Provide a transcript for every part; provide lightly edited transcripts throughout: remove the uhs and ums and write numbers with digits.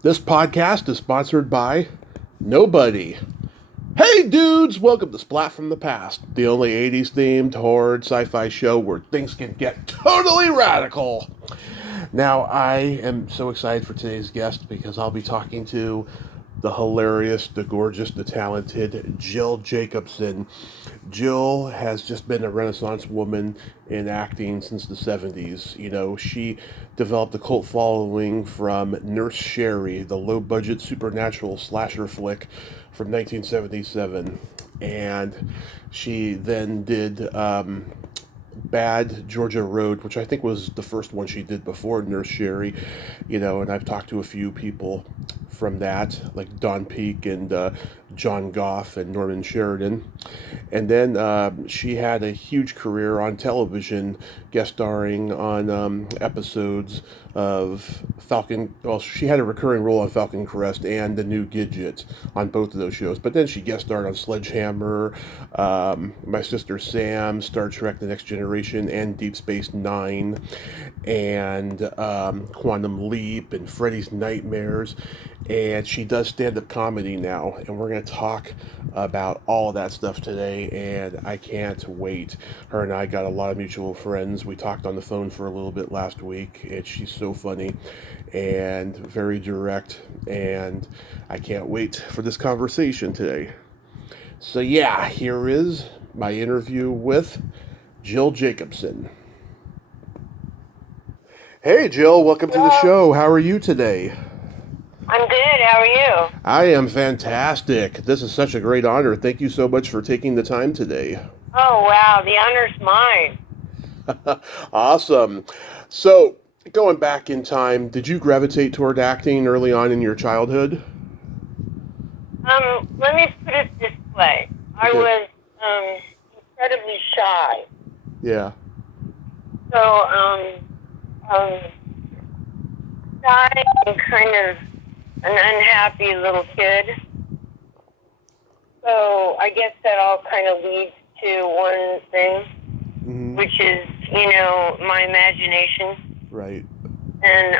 This podcast is sponsored by nobody. Hey dudes, welcome to Splat from the Past, the only 80s themed horror sci-fi show where things can get totally radical. Now, I am so excited for today's guest because I'll be talking to the hilarious, the gorgeous, the talented Jill Jacobson. Jill has just been a Renaissance woman in acting since the 70s. You know, she developed a cult following from Nurse Sherri, the low-budget supernatural slasher flick from 1977. And she then did Bad Georgia Road, which I think was the first one she did before Nurse Sherri, you know, and I've talked to a few people from that, like Don Peake and John Goff and Norman Sheridan. And then she had a huge career on television, guest starring on episodes of Falcon. Well, she had a recurring role on Falcon Crest and the new Gidget on both of those shows. But then she guest starred on Sledgehammer, My Sister Sam, Star Trek: The Next Generation, and Deep Space Nine, and Quantum Leap, and Freddy's Nightmares. And she does stand-up comedy now, and we're going to talk about all of that stuff today, and I can't wait. Her and I got a lot of mutual friends. We talked on the phone for a little bit last week, and she's so funny and very direct, and I can't wait for this conversation today. So yeah, here is my interview with Jill Jacobson. Hey Jill, welcome to the show. How are you today? I'm good. How are you? I am fantastic. This is such a great honor. Thank you so much for taking the time today. Oh, wow. The honor's mine. Awesome. So, going back in time, did you gravitate toward acting early on in your childhood? Let me put it this way. I was incredibly shy. Yeah. So, shy and kind of an unhappy little kid. So I guess that all kind of leads to one thing, which is, you know, my imagination. Right. And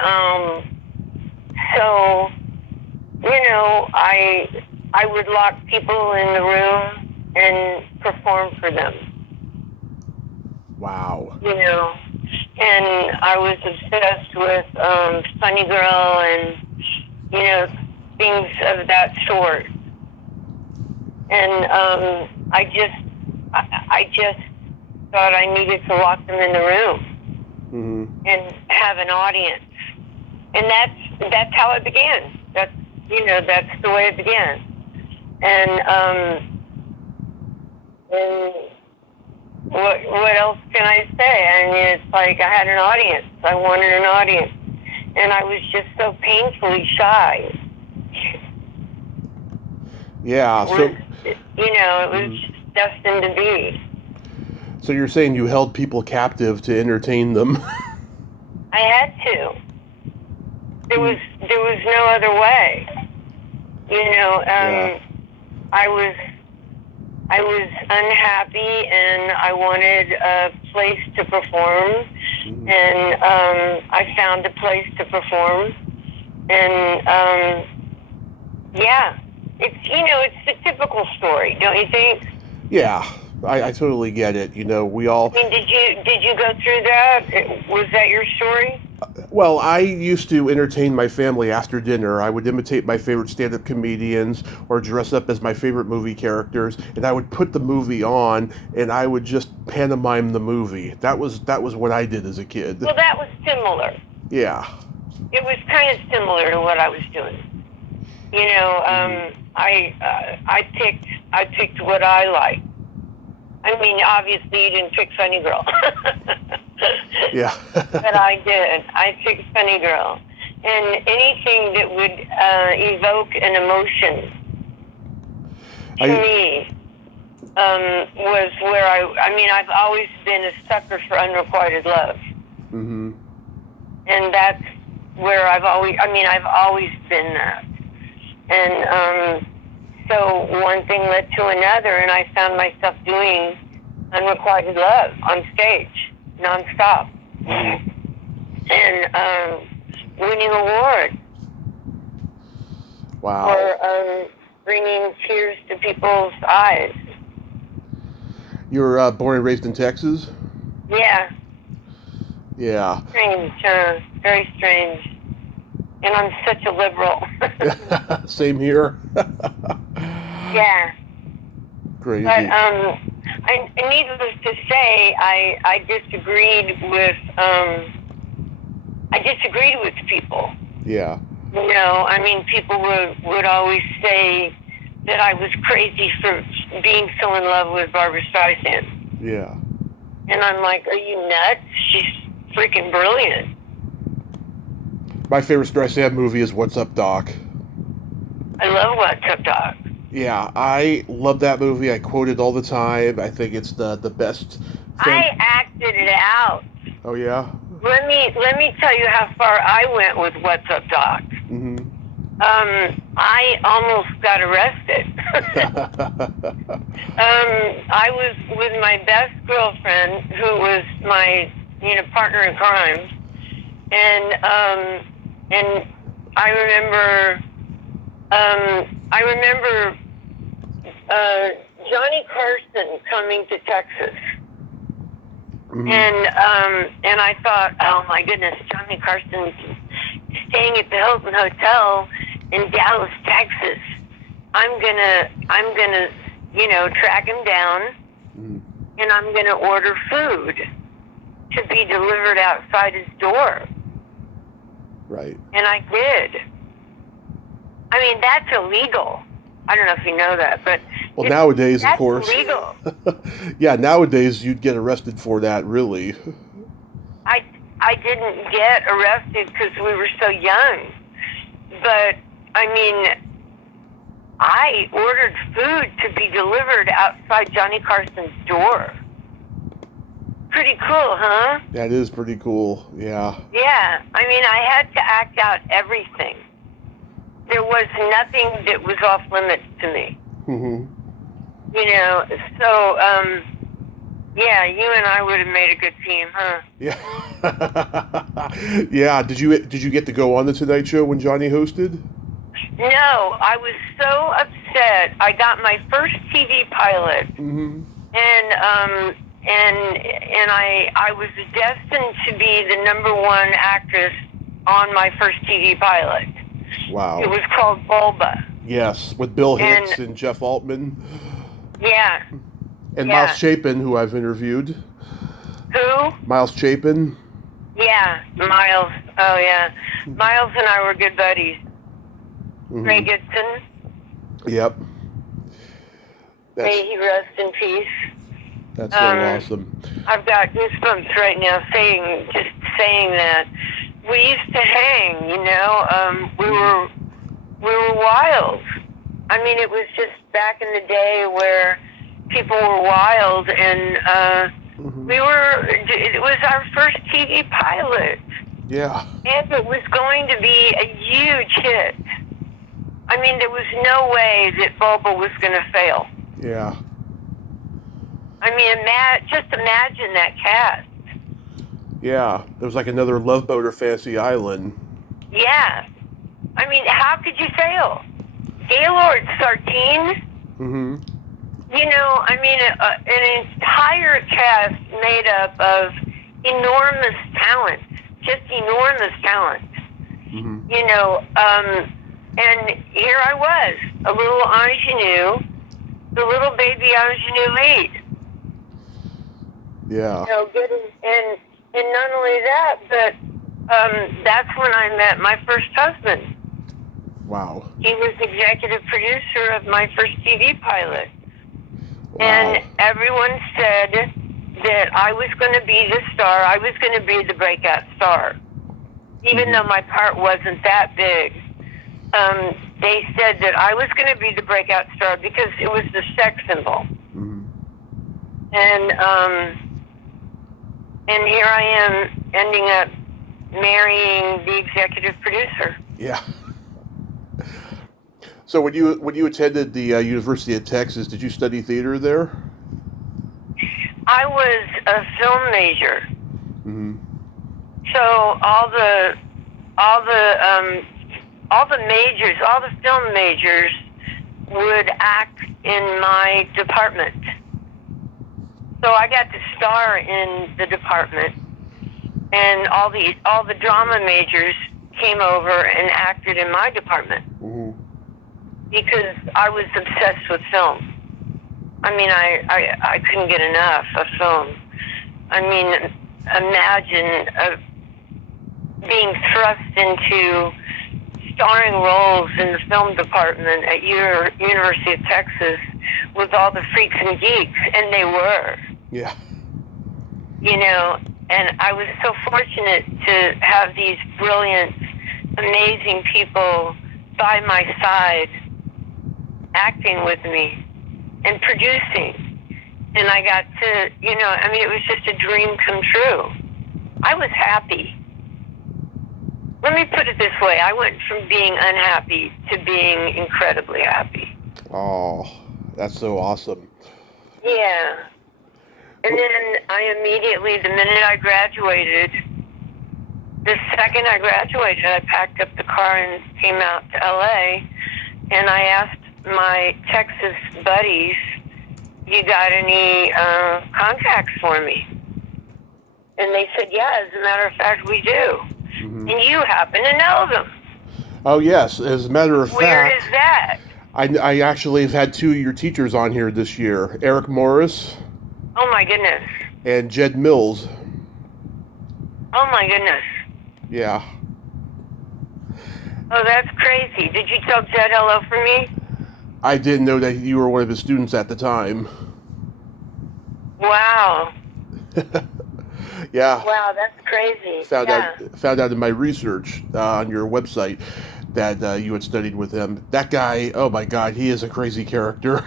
so, you know, I would lock people in the room and perform for them. Wow. You know, and I was obsessed with Funny Girl and, you know, things of that sort. And I just thought I needed to lock them in the room and have an audience. And that's how it began. That's the way it began. And what else can I say? I mean, it's like I had an audience. I wanted an audience. And I was just so painfully shy. Yeah, so... it was destined to be. So you're saying you held people captive to entertain them? I had to. There was no other way. You know, I was unhappy and I wanted a place to perform, and I found a place to perform, and it's the typical story, don't you think? Yeah, I totally get it. You know, we all... I mean, did you go through that? Was that your story? Well, I used to entertain my family after dinner. I would imitate my favorite stand-up comedians or dress up as my favorite movie characters, and I would put the movie on, and I would just pantomime the movie. That was what I did as a kid. Well, that was similar. Yeah. It was kind of similar to what I was doing. You know, I picked what I liked. I mean, obviously you didn't pick Funny Girl. Yeah. But I did. I picked Funny Girl. And anything that would evoke an emotion to me was where I've always been a sucker for unrequited love. Mm-hmm. And that's where I've always been that. And so one thing led to another, and I found myself doing unrequited love on stage, nonstop, and winning awards. Wow. or bringing tears to people's eyes. You're born and raised in Texas? Yeah, Yeah. strange, very strange. And I'm such a liberal. Same here. Yeah. Crazy. But needless to say, I disagreed with people. Yeah. You know, I mean, people would always say that I was crazy for being so in love with Barbra Streisand. Yeah. And I'm like, are you nuts? She's freaking brilliant. My favorite Streisand movie is What's Up, Doc? I love What's Up, Doc. Yeah, I love that movie. I quote it all the time. I think it's the best. I acted it out. Oh yeah. Let me tell you how far I went with What's Up, Doc. Mm-hmm. I almost got arrested. I was with my best girlfriend, who was my partner in crime, and I remember Johnny Carson coming to Texas. Mm-hmm. And I thought, oh my goodness, Johnny Carson's staying at the Hilton Hotel in Dallas, Texas. I'm gonna track him down, Mm-hmm. and I'm gonna order food to be delivered outside his door. Right. And I did. I mean, that's illegal. I don't know if you know that, but well, nowadays, of that's course. illegal. Yeah, nowadays you'd get arrested for that, really. I didn't get arrested because we were so young, but I mean, I ordered food to be delivered outside Johnny Carson's door. Pretty cool, huh? That is pretty cool. Yeah. Yeah, I mean, I had to act out everything. There was nothing that was off limits to me. Mm-hmm. So, yeah, you and I would have made a good team, huh? Yeah. Yeah. Did you get to go on the Tonight Show when Johnny hosted? No, I was so upset. I got my first TV pilot, Mm-hmm. and I was destined to be the #1 actress on my first TV pilot. Wow. It was called Bulba. Yes, with Bill Hicks and Jeff Altman. Yeah. And Yeah. Miles Chapin, who I've interviewed. Who? Miles Chapin. Yeah, Miles. Oh, yeah. Miles and I were good buddies. Mm-hmm. Ray Gibson. Yep. May he rest in peace. That's so awesome. I've got goosebumps right now saying that. We used to hang, we were wild. I mean, it was just back in the day where people were wild, and Mm-hmm. it was our first TV pilot. Yeah. And it was going to be a huge hit. I mean, there was no way that Bulba was going to fail. Yeah. I mean, just imagine that cast. Yeah. There was like another Love Boat or Fantasy Island. Yeah. I mean, how could you fail? Gaylord Sardine? Mm-hmm. I mean, an entire cast made up of enormous talent. Just enormous talent. Mm-hmm. And here I was, a little ingenue, the little baby ingenue lead. Yeah. Good, and not only that, but that's when I met my first husband. Wow. He was executive producer of my first TV pilot. Wow. And everyone said that I was going to be the star. I was going to be the breakout star. Even though my part wasn't that big. They said that I was going to be the breakout star because it was the sex symbol. Mm-hmm. And here I am ending up marrying the executive producer. Yeah. So when you attended the University of Texas, did you study theater there? I was a film major. Mm-hmm. So all the all the majors, all the film majors would act in my department. So I got to star in the department, and all the drama majors came over and acted in my department because I was obsessed with film. I mean, I couldn't get enough of film. I mean, imagine being thrust into starring roles in the film department at University of Texas with all the freaks and geeks, and they were. Yeah. You know, and I was so fortunate to have these brilliant, amazing people by my side acting with me and producing. And I got to, you know, I mean, it was just a dream come true. I was happy. Let me put it this way. I went from being unhappy to being incredibly happy. Oh, that's so awesome. Yeah. And then I immediately, the minute I graduated, the second I graduated, I packed up the car and came out to LA, and I asked my Texas buddies, you got any contacts for me? And they said, yeah, as a matter of fact, we do. And you happen to know them. Oh, yes. As a matter of fact. Where is that? I actually have had two of your teachers on here this year. Eric Morris. Oh, my goodness. And Jed Mills. Oh, my goodness. Yeah. Oh, that's crazy. Did you tell Jed hello for me? I didn't know that you were one of his students at the time. Wow. Yeah. Wow, that's crazy. Found out in my research on your website that you had studied with him. That guy, oh my God, he is a crazy character.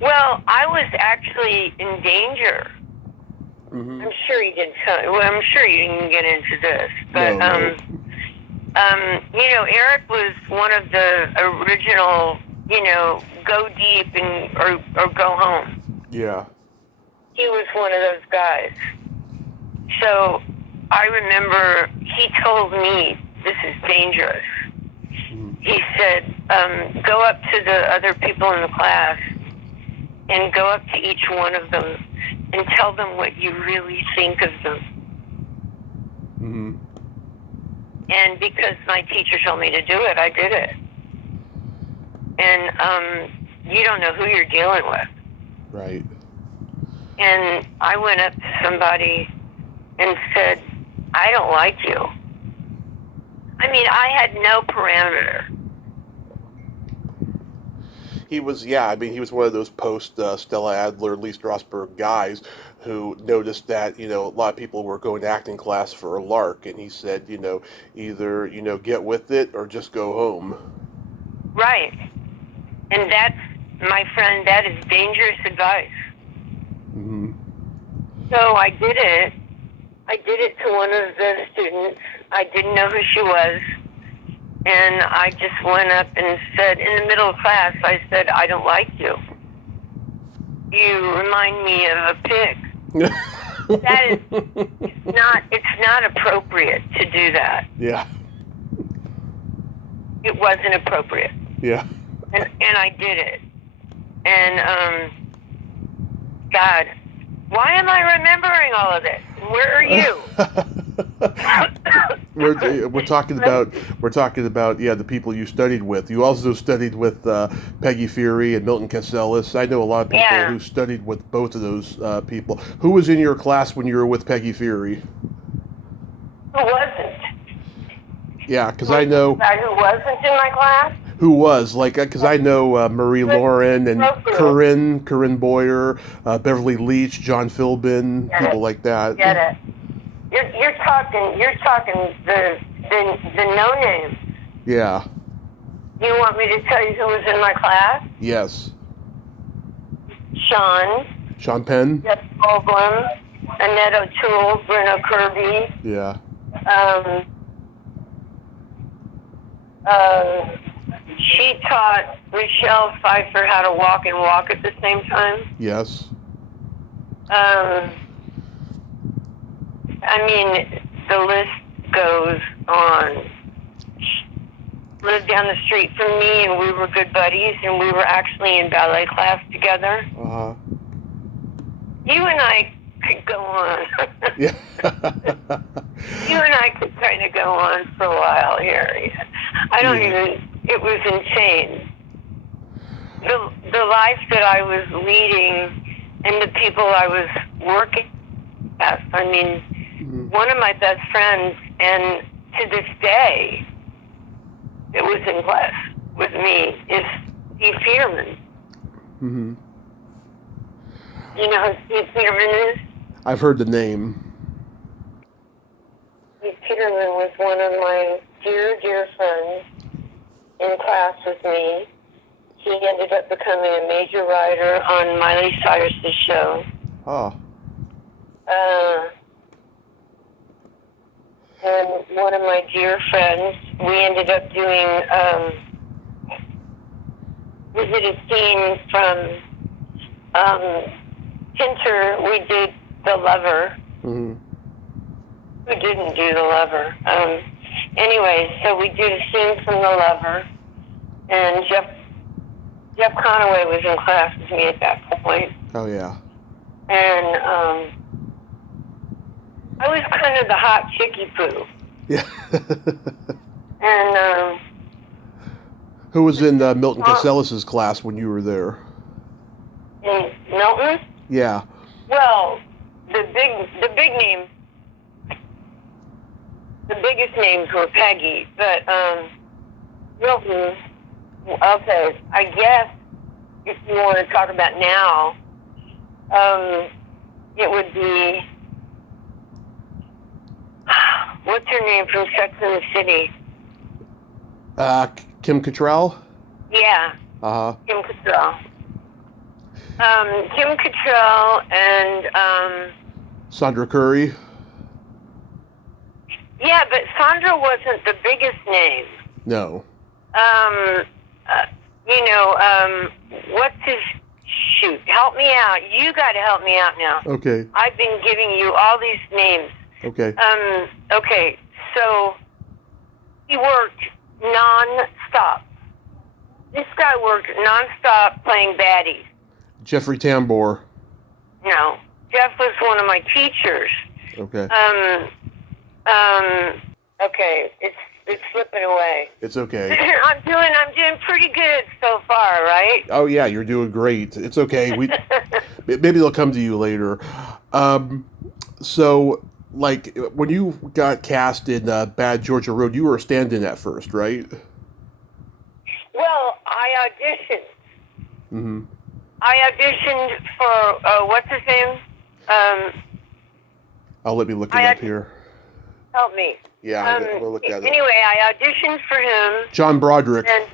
Well, I was actually in danger. I'm sure you didn't tell. Well, I'm sure you didn't get into this, but No. you know, Eric was one of the original, you know, go deep and or go home. Yeah. He was one of those guys. So I remember he told me, this is dangerous. He said, go up to the other people in the class and go up to each one of them and tell them what you really think of them. And because my teacher told me to do it, I did it. And you don't know who you're dealing with. Right. And I went up to somebody and said, I don't like you. I mean, I had no parameter. He was, he was one of those post-Stella Adler, Lee Strasberg guys who noticed that, a lot of people were going to acting class for a lark, and he said, either, get with it or just go home. Right. And that's, my friend, that is dangerous advice. So I did it. I did it to one of the students. I didn't know who she was. And I just went up and said, in the middle of class, I said, I don't like you. You remind me of a pig. That is, it's not appropriate to do that. Yeah. It wasn't appropriate. Yeah. And I did it. And, God, why am I remembering all of this? Where are you? we're talking about the people you studied with. You also studied with Peggy Fury and Milton Casellas. I know a lot of people who studied with both of those people. Who was in your class when you were with Peggy Fury? Who wasn't? Yeah, because I know. Who wasn't in my class? Who was, because I know Marie Lauren and Corinne Boyer, Beverly Leach, John Philbin, people like that. Get it. You're talking the no name. Yeah. You want me to tell you who was in my class? Yes. Sean Penn. Jeff Goldblum, Annette O'Toole, Bruno Kirby. Yeah. She taught Michelle Pfeiffer how to walk and walk at the same time. Yes. I mean, the list goes on. lived down the street from me, and we were good buddies, and we were actually in ballet class together. Uh-huh. You and I could go on. Yeah. You and I could kind of go on for a while here. I don't even, it was insane. The life that I was leading and the people I was working with. I mean, one of my best friends, and to this day, it was in class with me, is Steve Peterman. Mm-hmm. You know who Steve Peterman is? I've heard the name. Steve Peterman was one of my dear, dear friends in class with me. He ended up becoming a major writer on Miley Cyrus's show. Oh. And one of my dear friends, we ended up doing, we did a scene from Pinter. We did The Lover. Mm-hmm. Who didn't do The Lover? Anyway, so we did a scene from The Lover, and Jeff Conaway was in class with me at that point. Oh, yeah. And I was kind of the hot chickie poo. Yeah. And who was in Milton Casellas' class when you were there? in Milton, Yeah. well, the biggest names were Peggy, but Milton. Okay, I guess if you want to talk about now, it would be, what's her name from Sex and the City? Kim Cattrall? Yeah, Uh-huh. Kim Cattrall. Kim Cattrall and, Sandra Curry? yeah, but Sandra wasn't the biggest name. No. What's his, shoot, help me out. You got to help me out now. Okay. I've been giving you all these names. Okay. Okay, so he worked non-stop. This guy worked non-stop playing baddies. Jeffrey Tambor. No, Jeff was one of my teachers. Okay. Okay, it's slipping away. It's okay. I'm doing pretty good so far, right? Oh, yeah, you're doing great. It's okay. Maybe they'll come to you later. So, like, when you got cast in Bad Georgia Road, you were a stand-in at first, right? Well, I auditioned. Mm-hmm. I auditioned for, what's his name? Let me look it up here. Help me. Yeah, I'm going to look at it. Anyway, I auditioned for him. John Broderick. And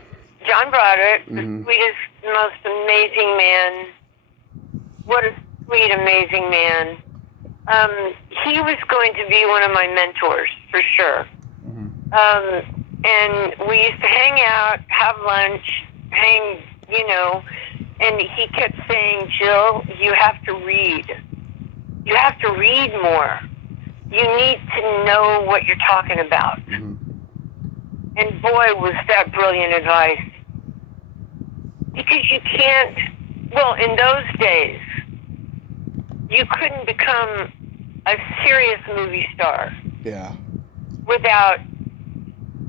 John Broderick, Mm-hmm. the sweetest, most amazing man. What a sweet, amazing man. He was going to be one of my mentors, for sure. Mm-hmm. And we used to hang out, have lunch, and he kept saying, Jill, you have to read. You have to read more. You need to know what you're talking about. Mm-hmm. And boy, was that brilliant advice. Because you can't, well, in those days, you couldn't become a serious movie star Yeah. without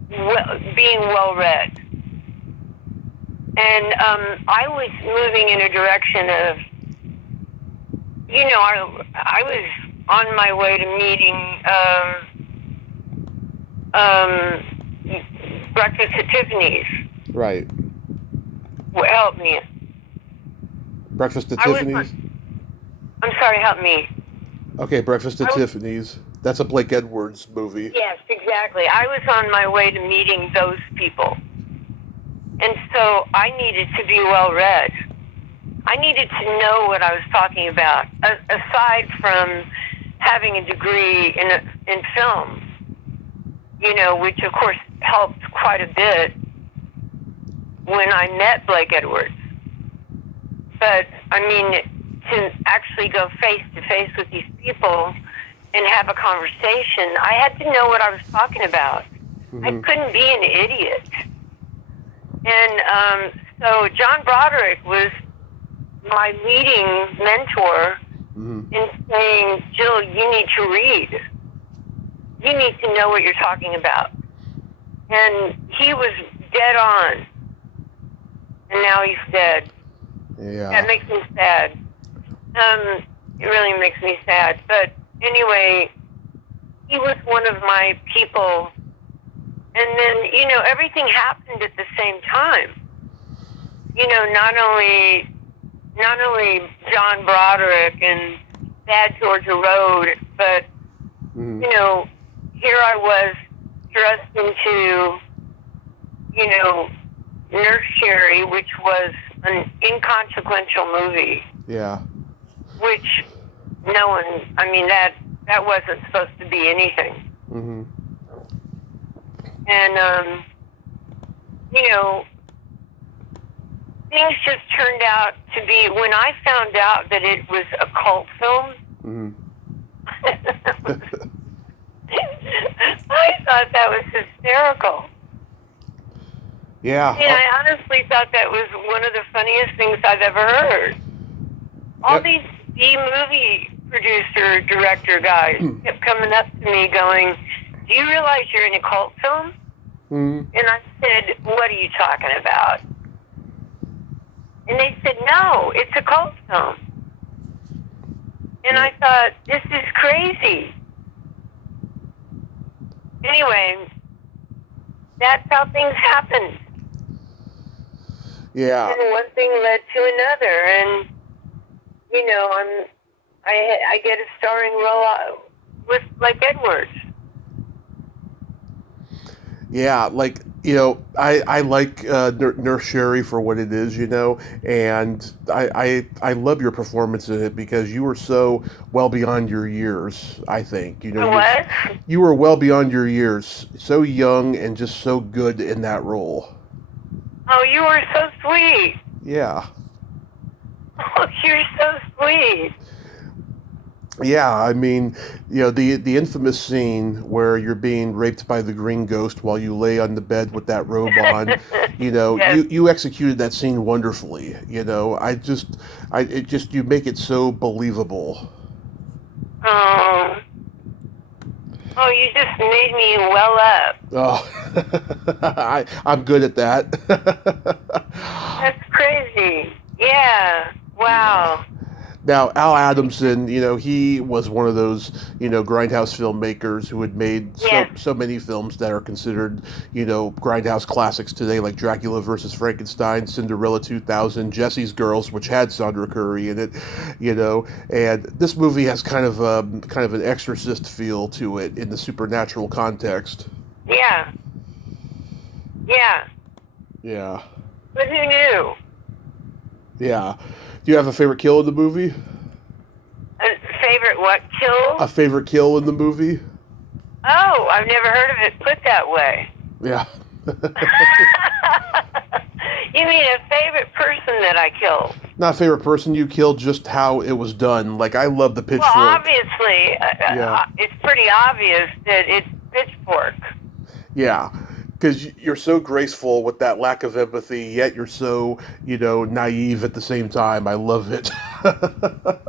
being well-read. And I was moving in a direction of, I was on my way to meeting Breakfast at Tiffany's. Right. Help me. Breakfast at Tiffany's? I'm sorry, help me. Okay, Breakfast at Tiffany's. That's a Blake Edwards movie. Yes, exactly. I was on my way to meeting those people. And so I needed to be well-read. I needed to know what I was talking about, aside from having a degree in film, which of course helped quite a bit when I met Blake Edwards. But, to actually go face-to-face with these people and have a conversation, I had to know what I was talking about. Mm-hmm. I couldn't be an idiot. And so John Broderick was my leading mentor in saying, Jill, you need to read. You need to know what you're talking about. And he was dead on. And now he's dead. Yeah. That makes me sad. It really makes me sad. But anyway, he was one of my people. And then, you know, everything happened at the same time. You know, not only John Broderick and Bad Georgia Road, but, you know, here I was thrust into, you know, Nurse Sherri, which was an inconsequential movie. Yeah. Which no one, I mean, that wasn't supposed to be anything. And, you know, things just turned out to be, when I found out that it was a cult film, I thought that was hysterical. Yeah. And I honestly thought that was one of the funniest things I've ever heard. All these B-movie producer, director guys kept coming up to me going, do you realize you're in a cult film? And I said, what are you talking about? And they said, no, it's a cult film. And I thought, this is crazy. Anyway, that's how things happened. Yeah. And one thing led to another. And, you know, I get a starring role with, like, Edwards. Yeah, like, you know, I like Nurse Sherri for what it is, you know, and I love your performance in it because you were so well beyond your years, I think. You know, What? You were well beyond your years, so young and just so good in that role. Oh, you were so sweet. Yeah. Oh, you're so sweet. Yeah, I mean, you know, the infamous scene where you're being raped by the green ghost while you lay on the bed with that robe on, you know, Yes. you executed that scene wonderfully. You know, you make it so believable. Oh, you just made me well up. Oh, I'm good at that. That's crazy. Yeah. Wow. Now, Al Adamson, you know, he was one of those, you know, grindhouse filmmakers who had made so many films that are considered, you know, grindhouse classics today, like Dracula versus Frankenstein, Cinderella 2000, Jesse's Girls, which had Sandra Curry in it, you know, and this movie has kind of an exorcist feel to it in the supernatural context. Yeah. Yeah. Yeah. But who knew? Yeah. Do you have a favorite kill in the movie? A favorite what kill? A favorite kill in the movie? Oh, I've never heard of it put that way. Yeah. You mean a favorite person that I killed? Not a favorite person you killed, just how it was done. Like, I love the pitchfork. Well, obviously, it's pretty obvious that it's Pitchfork. Yeah. Because you're so graceful with that lack of empathy, yet you're so, you know, naive at the same time. I love it. Isn't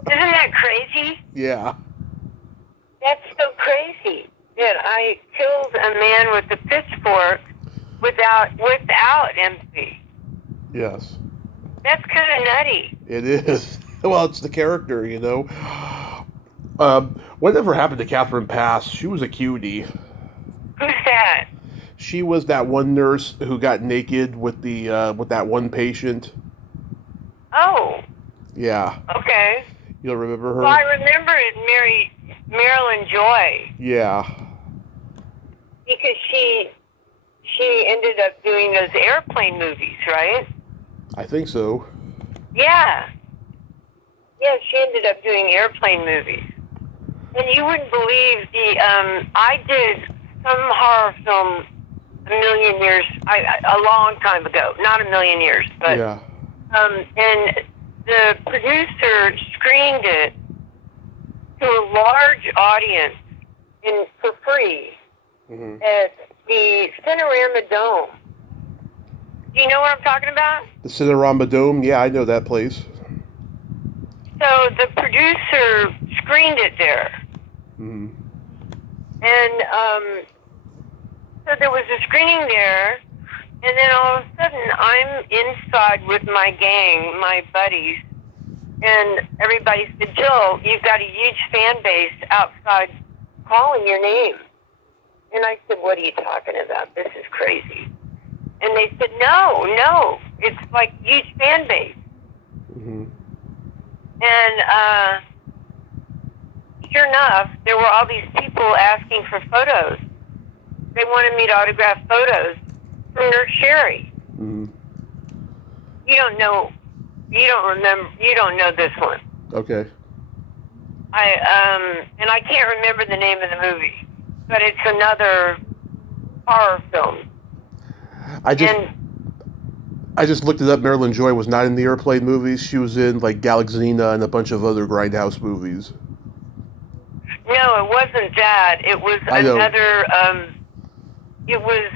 that crazy? Yeah. That's so crazy that I killed a man with a pitchfork without empathy. Yes. That's kind of nutty. It is. Well, it's the character, you know. Whatever happened to Catherine Pass? She was a cutie. Who's that? She was that one nurse who got naked with with that one patient. Oh. Yeah. Okay. You don't remember her? Well, I remember it, Marilyn Joy. Yeah. Because she ended up doing those airplane movies, right? I think so. Yeah. Yeah, she ended up doing airplane movies. And you wouldn't believe I did some horror film a million years, a long time ago. Not a million years, but... Yeah. And the producer screened it to a large audience for free at the Cinerama Dome Do you know what I'm talking about? The Cinerama Dome? Yeah, I know that place. So the producer screened it there. Mm-hmm. And so there was a screening there, and then all of a sudden I'm inside with my gang, my buddies, and everybody said, Jill, you've got a huge fan base outside calling your name. And I said, what are you talking about? This is crazy. And they said, no, it's like huge fan base. Mm-hmm. And sure enough, there were all these people asking for photos. They wanted me to autograph photos from Nurse Sherri. Mm-hmm. You don't know this one. Okay. And I can't remember the name of the movie, but it's another horror film. I just looked it up. Marilyn Joy was not in the Airplane movies. She was in like Galaxina and a bunch of other Grindhouse movies. No, it wasn't that. It was another. It was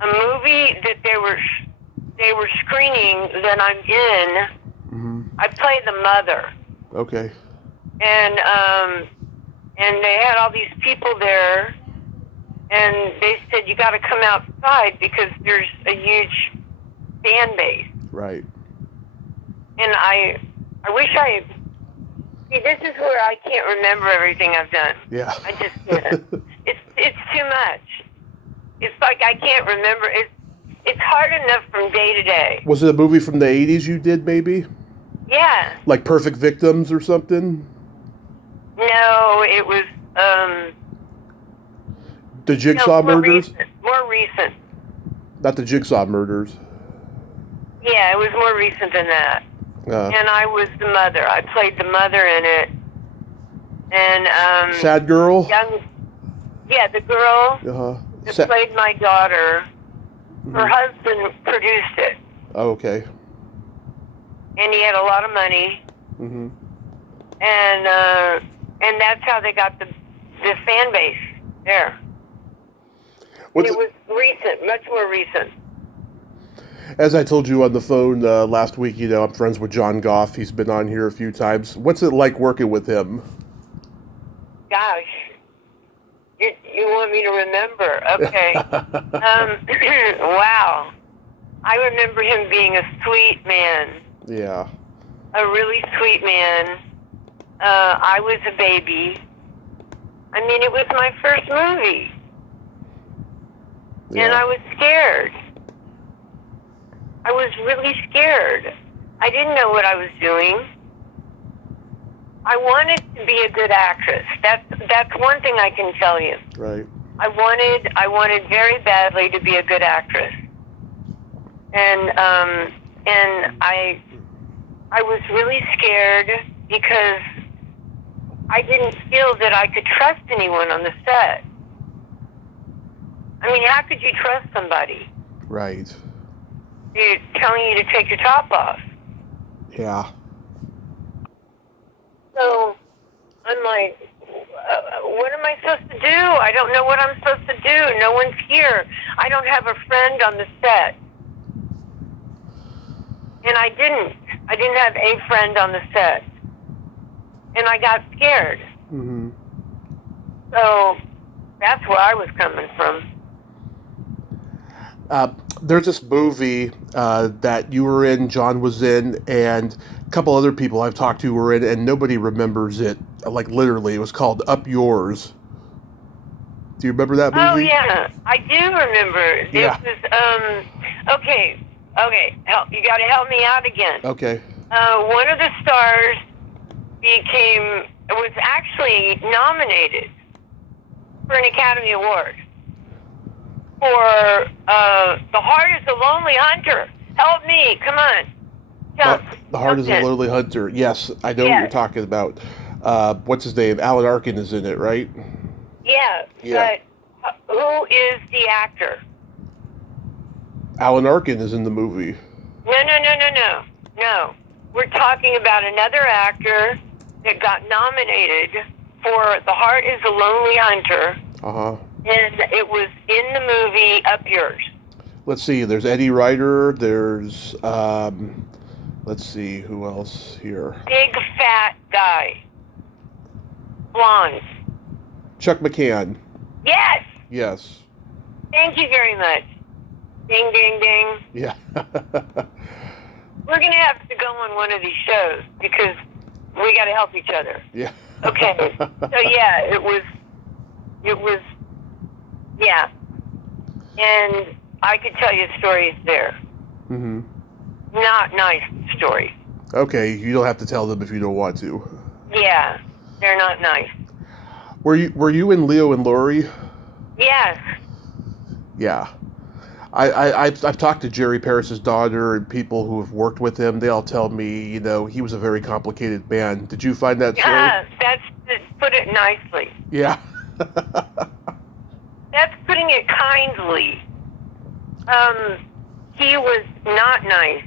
a movie that they were screening that I'm in. Mm-hmm. I play the mother. Okay. And they had all these people there, and they said, you got to come outside because there's a huge fan base. Right. And I wish see, this is where I can't remember everything I've done. Yeah. I just can't. It's too much. It's like I can't remember. It's hard enough from day to day. Was it a movie from the 80s you did, maybe? Yeah. Like Perfect Victims or something? No, it was, The Jigsaw Murders? More recent. Not the Jigsaw Murders. Yeah, it was more recent than that. And I was the mother. I played the mother in it. And, Sad Girl? the girl Uh-huh. that played my daughter. Mm-hmm. Her husband produced it. Oh, okay. And he had a lot of money. Mm-hmm. And that's how they got the fan base there. It was recent, much more recent. As I told you on the phone last week, I'm friends with John Goff. He's been on here a few times. What's it like working with him? Gosh. You want me to remember? Okay. Wow. I remember him being a sweet man. Yeah. A really sweet man. I was a baby. I mean, it was my first movie. Yeah. And I was scared. I was really scared. I didn't know what I was doing. I wanted to be a good actress. That's one thing I can tell you. Right. I wanted very badly to be a good actress. And I was really scared because I didn't feel that I could trust anyone on the set. I mean, how could you trust somebody? Right. They're telling you to take your top off. Yeah. So I'm like, what am I supposed to do? I don't know what I'm supposed to do. No one's here. I don't have a friend on the set. And I didn't have a friend on the set. And I got scared. Mm-hmm. So that's where I was coming from. There's this movie that you were in, John was in, and a couple other people I've talked to were in, and nobody remembers it. Like, literally, it was called Up Yours. Do you remember that movie? Oh, yeah. I do remember. Yeah. This was, okay. You got to help me out again. Okay. One of the stars was actually nominated for an Academy Award for The Heart is a Lonely Hunter. Help me, come on. Jump. The Heart is a Lonely Hunter. Yes, I know what you're talking about. What's his name? Alan Arkin is in it, right? Yeah. But who is the actor? Alan Arkin is in the movie. No. We're talking about another actor that got nominated for The Heart is a Lonely Hunter. Uh-huh. And it was in the movie Up Yours. let's see. There's Eddie Ryder. There's let's see who else here. Big fat guy. Blonde. Chuck McCann. Yes! Yes. Thank you very much. Ding, ding, ding. Yeah. We're going to have to go on one of these shows because we got to help each other. Yeah. Okay. So, yeah, it was, yeah. And I could tell you stories there. Mm-hmm. Not nice stories. Okay, you don't have to tell them if you don't want to. Yeah, they're not nice. Were you in Leo and Lori? Yes. Yeah. I've talked to Jerry Paris's daughter and people who have worked with him. They all tell me, he was a very complicated man. Did you find that so? Yeah, that's to put it nicely. Yeah. That's putting it kindly. He was not nice.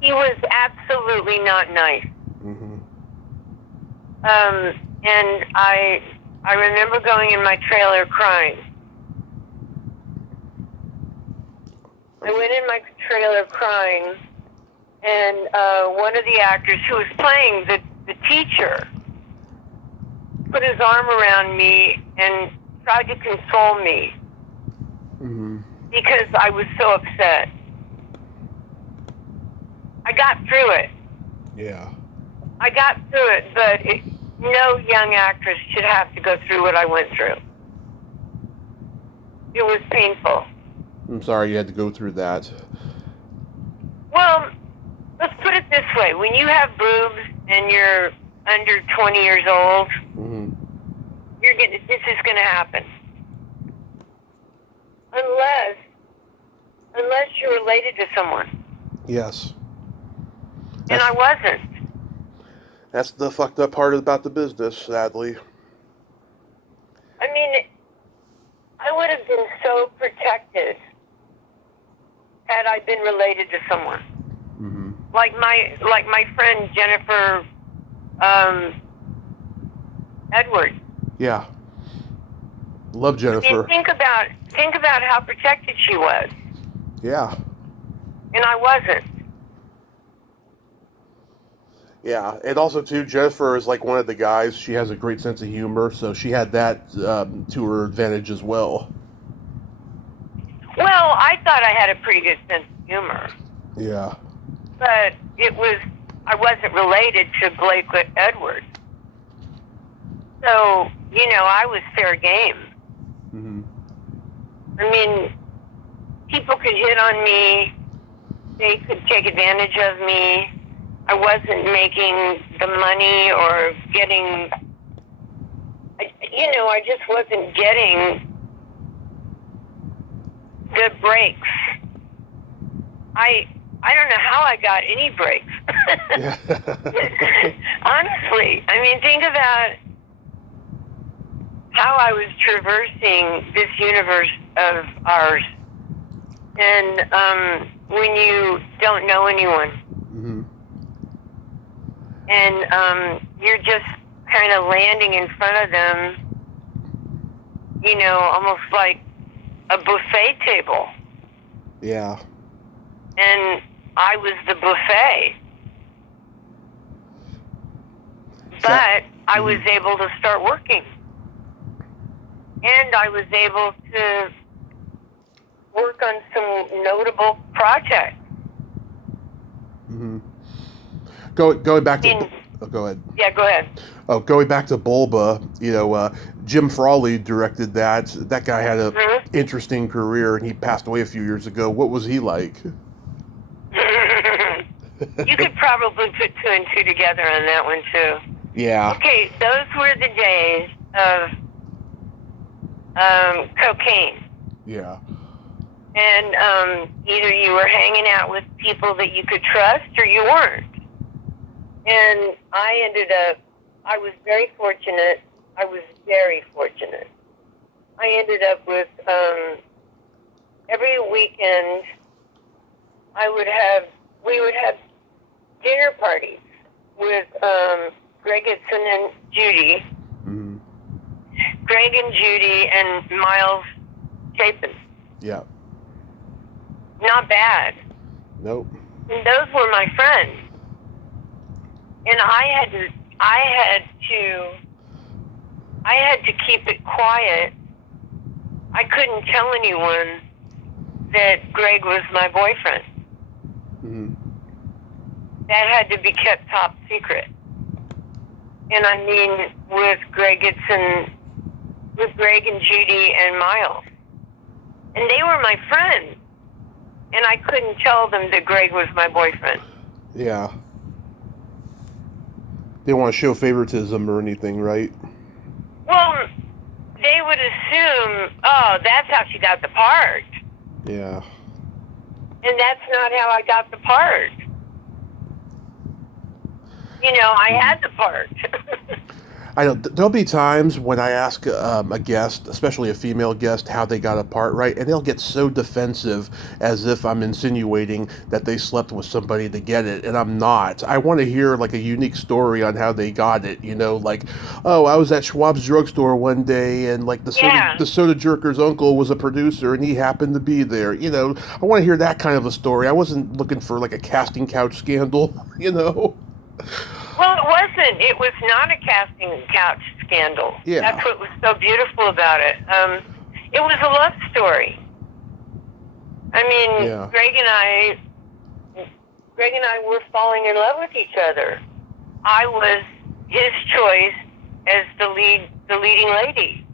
He was absolutely not nice. Mm-hmm. And I remember going in my trailer crying. I went in my trailer crying, and one of the actors who was playing the teacher put his arm around me and tried to console me. Mm-hmm. Because I was so upset. I got through it. Yeah. I got through it, but no young actress should have to go through what I went through. It was painful. I'm sorry you had to go through that. Well, let's put it this way. When you have boobs and you're under 20 years old, Mm-hmm. this is going to happen. Unless you're related to someone. Yes. And I wasn't. That's the fucked up part about the business, sadly. I mean, I would have been so protected had I been related to someone. Mm-hmm. Like my friend Jennifer Edwards. Yeah. Love Jennifer. I mean, think about how protected she was. Yeah. And I wasn't. Yeah, and also too, Jennifer is like one of the guys. She has a great sense of humor, so she had that to her advantage as well. Well, I thought I had a pretty good sense of humor. Yeah. But I wasn't related to Blake Edwards. So, I was fair game. Mm-hmm. I mean, people could hit on me. They could take advantage of me. I wasn't making the money or getting, I just wasn't getting the breaks. I don't know how I got any breaks. Honestly, I mean, think about how I was traversing this universe of ours. And when you don't know anyone. Mm-hmm. And you're just kind of landing in front of them, almost like a buffet table. Yeah. And I was the buffet. But I was able to start working. And I was able to work on some notable projects. Mm-hmm. Going back to... go ahead. Yeah, go ahead. Oh, going back to Bulba, Jim Frawley directed that. That guy had an interesting career, and he passed away a few years ago. What was he like? You could probably put two and two together on that one, too. Yeah. Okay, those were the days of cocaine. Yeah. And either you were hanging out with people that you could trust or you weren't. And I was very fortunate. I ended up with, every weekend, we would have dinner parties with Greg Itson and Judy. Mm-hmm. Greg and Judy and Miles Chapin. Yeah. not bad. Nope. And those were my friends. And I had to keep it quiet. I couldn't tell anyone that Greg was my boyfriend. Mm-hmm. That had to be kept top secret. And I mean, with Greg and Judy and Miles. And they were my friends. And I couldn't tell them that Greg was my boyfriend. Yeah. They don't want to show favoritism or anything, right? Well, they would assume, oh, that's how she got the part. Yeah. And that's not how I got the part. You know, I had the part. I know there'll be times when I ask a guest, especially a female guest, how they got a part, right? And they'll get so defensive as if I'm insinuating that they slept with somebody to get it, and I'm not. I want to hear like a unique story on how they got it, you know, like, oh, I was at Schwab's drugstore one day and like the soda jerker's uncle was a producer and he happened to be there. You know, I want to hear that kind of a story. I wasn't looking for like a casting couch scandal, you know. Well, it wasn't. It was not a casting couch scandal. Yeah. That's what was so beautiful about it. It was a love story. I mean, Yeah. Greg and I were falling in love with each other. I was his choice as the leading lady.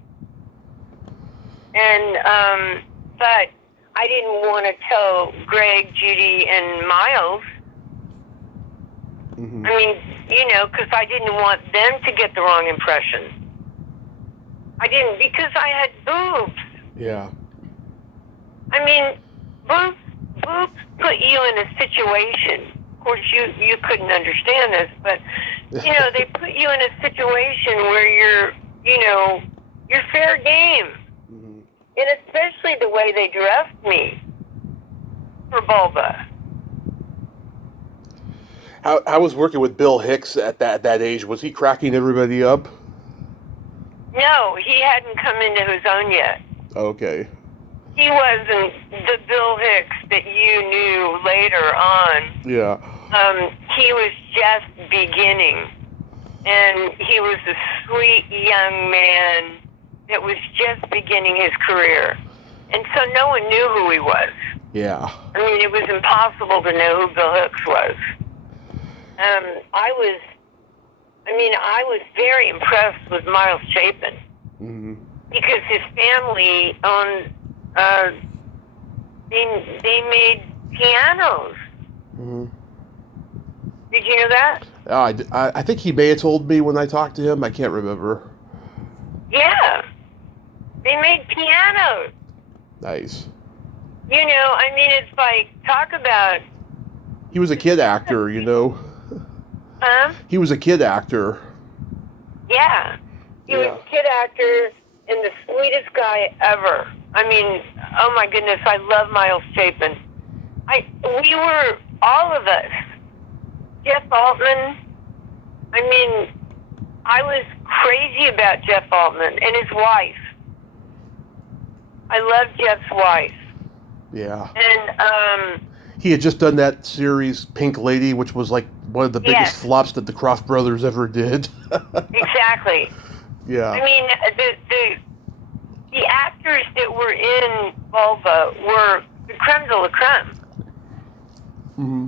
And but I didn't want to tell Greg, Judy, and Miles. Mm-hmm. I mean, you know, because I didn't want them to get the wrong impression. I didn't, because I had boobs. Yeah. I mean, boobs put you in a situation. Of course, you couldn't understand this, but, you know, they put you in a situation where you're fair game. Mm-hmm. And especially the way they dressed me for vulva. How was working with Bill Hicks at that age? Was he cracking everybody up? No, he hadn't come into his own yet. Okay. He wasn't the Bill Hicks that you knew later on. Yeah. He was just beginning. And he was a sweet young man that was just beginning his career. And so no one knew who he was. Yeah. I mean, it was impossible to know who Bill Hicks was. I was very impressed with Miles Chapin. Mm-hmm. Because his family owned, they made pianos. Mm-hmm. Did you know that? I think he may have told me when I talked to him. I can't remember. Yeah. They made pianos. Nice. You know, I mean, it's like, talk about... He was a kid actor, you know. Huh? He was a kid actor. Yeah. He was a kid actor and the sweetest guy ever. I mean, oh my goodness, I love Miles Chapin. We were, all of us, Jeff Altman, I mean, I was crazy about Jeff Altman and his wife. I love Jeff's wife. Yeah. And, he had just done that series, Pink Lady, which was like one of the biggest flops that the Kroft brothers ever did. Exactly. Yeah. I mean, the actors that were in Vulva were the creme de la creme. Mm-hmm.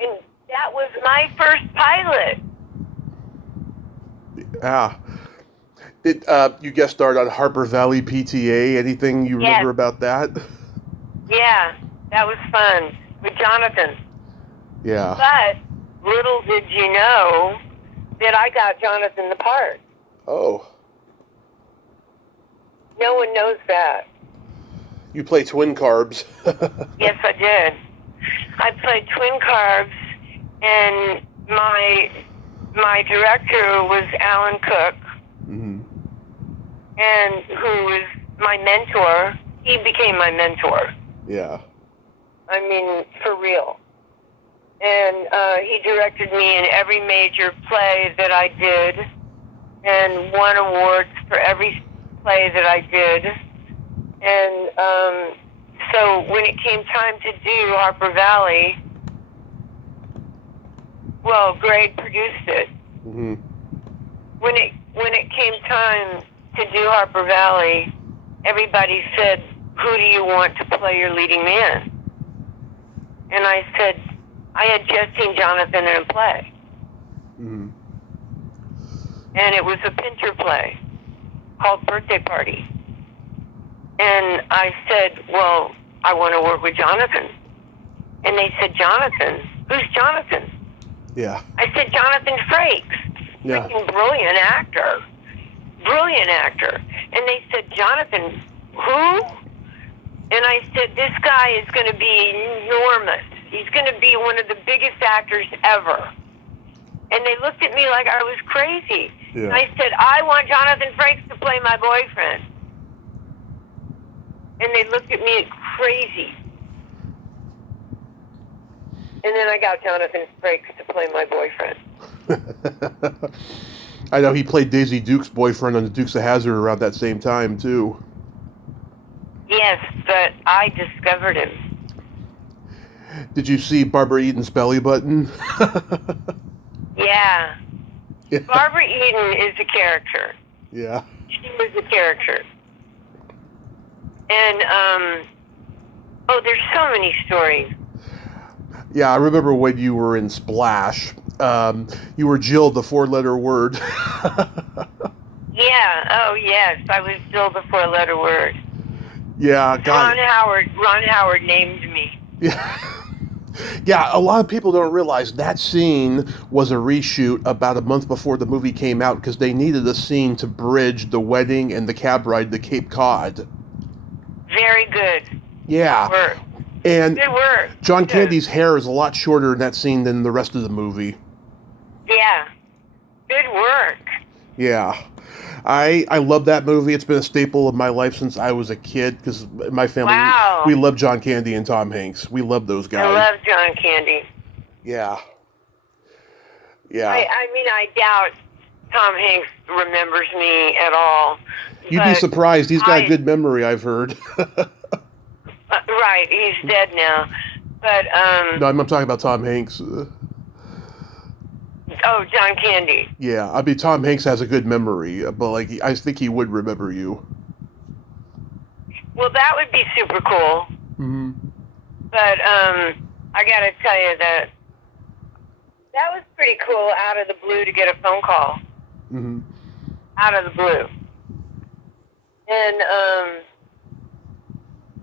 And that was my first pilot. Yeah. You guest starred on Harper Valley PTA. Anything you remember about that? Yeah, that was fun with Jonathan. Yeah. But little did you know that I got Jonathan the part. Oh. No one knows that. You play twin carbs. Yes, I did. I played twin carbs, and my director was Alan Cook, Mm-hmm. and who was my mentor. He became my mentor. Yeah. I mean, for real. And he directed me in every major play that I did, and won awards for every play that I did. And so when it came time to do Harper Valley, well, Greg produced it. Mm-hmm. When it came time to do Harper Valley, everybody said, "Who do you want to play your leading man?" And I said, I had just seen Jonathan in a play. Mm-hmm. And it was a Pinter play called Birthday Party. And I said, well, I want to work with Jonathan. And they said, Jonathan? Who's Jonathan? Yeah. I said, Jonathan Frakes. Yeah. Freaking brilliant actor. Brilliant actor. And they said, Jonathan, who? And I said, this guy is going to be enormous. He's going to be one of the biggest actors ever. And they looked at me like I was crazy. Yeah. And I said, I want Jonathan Frakes to play my boyfriend. And they looked at me crazy. And then I got Jonathan Frakes to play my boyfriend. I know he played Daisy Duke's boyfriend on the Dukes of Hazzard around that same time, too. Yes, but I discovered him. Did you see Barbara Eaton's belly button? Yeah. Yeah. Barbara Eden is a character. Yeah. She was a character. And, oh, there's so many stories. Yeah, I remember when you were in Splash. You were Jill, the four-letter word. Yeah, oh, yes, I was still the four-letter word. Yeah, God. Ron Howard named me. Yeah. Yeah, a lot of people don't realize that scene was a reshoot about a month before the movie came out because they needed a scene to bridge the wedding and the cab ride to Cape Cod. Very good. Yeah. Good work. And Good work. John Good. Candy's hair is a lot shorter in that scene than the rest of the movie. Yeah. Good work. Yeah. I love that movie. It's been a staple of my life since I was a kid because my family, Wow. we love John Candy and Tom Hanks. We love those guys. I love John Candy. Yeah. Yeah. I mean, I doubt Tom Hanks remembers me at all. You'd be surprised. He's got a good memory, I've heard. Right. He's dead now. But, No, I'm talking about Tom Hanks. Oh, John Candy. Yeah, I mean, Tom Hanks has a good memory, but, like, I think he would remember you. Well, that would be super cool. Mm-hmm. But, I gotta tell you that was pretty cool out of the blue to get a phone call. Mm-hmm. Out of the blue. And,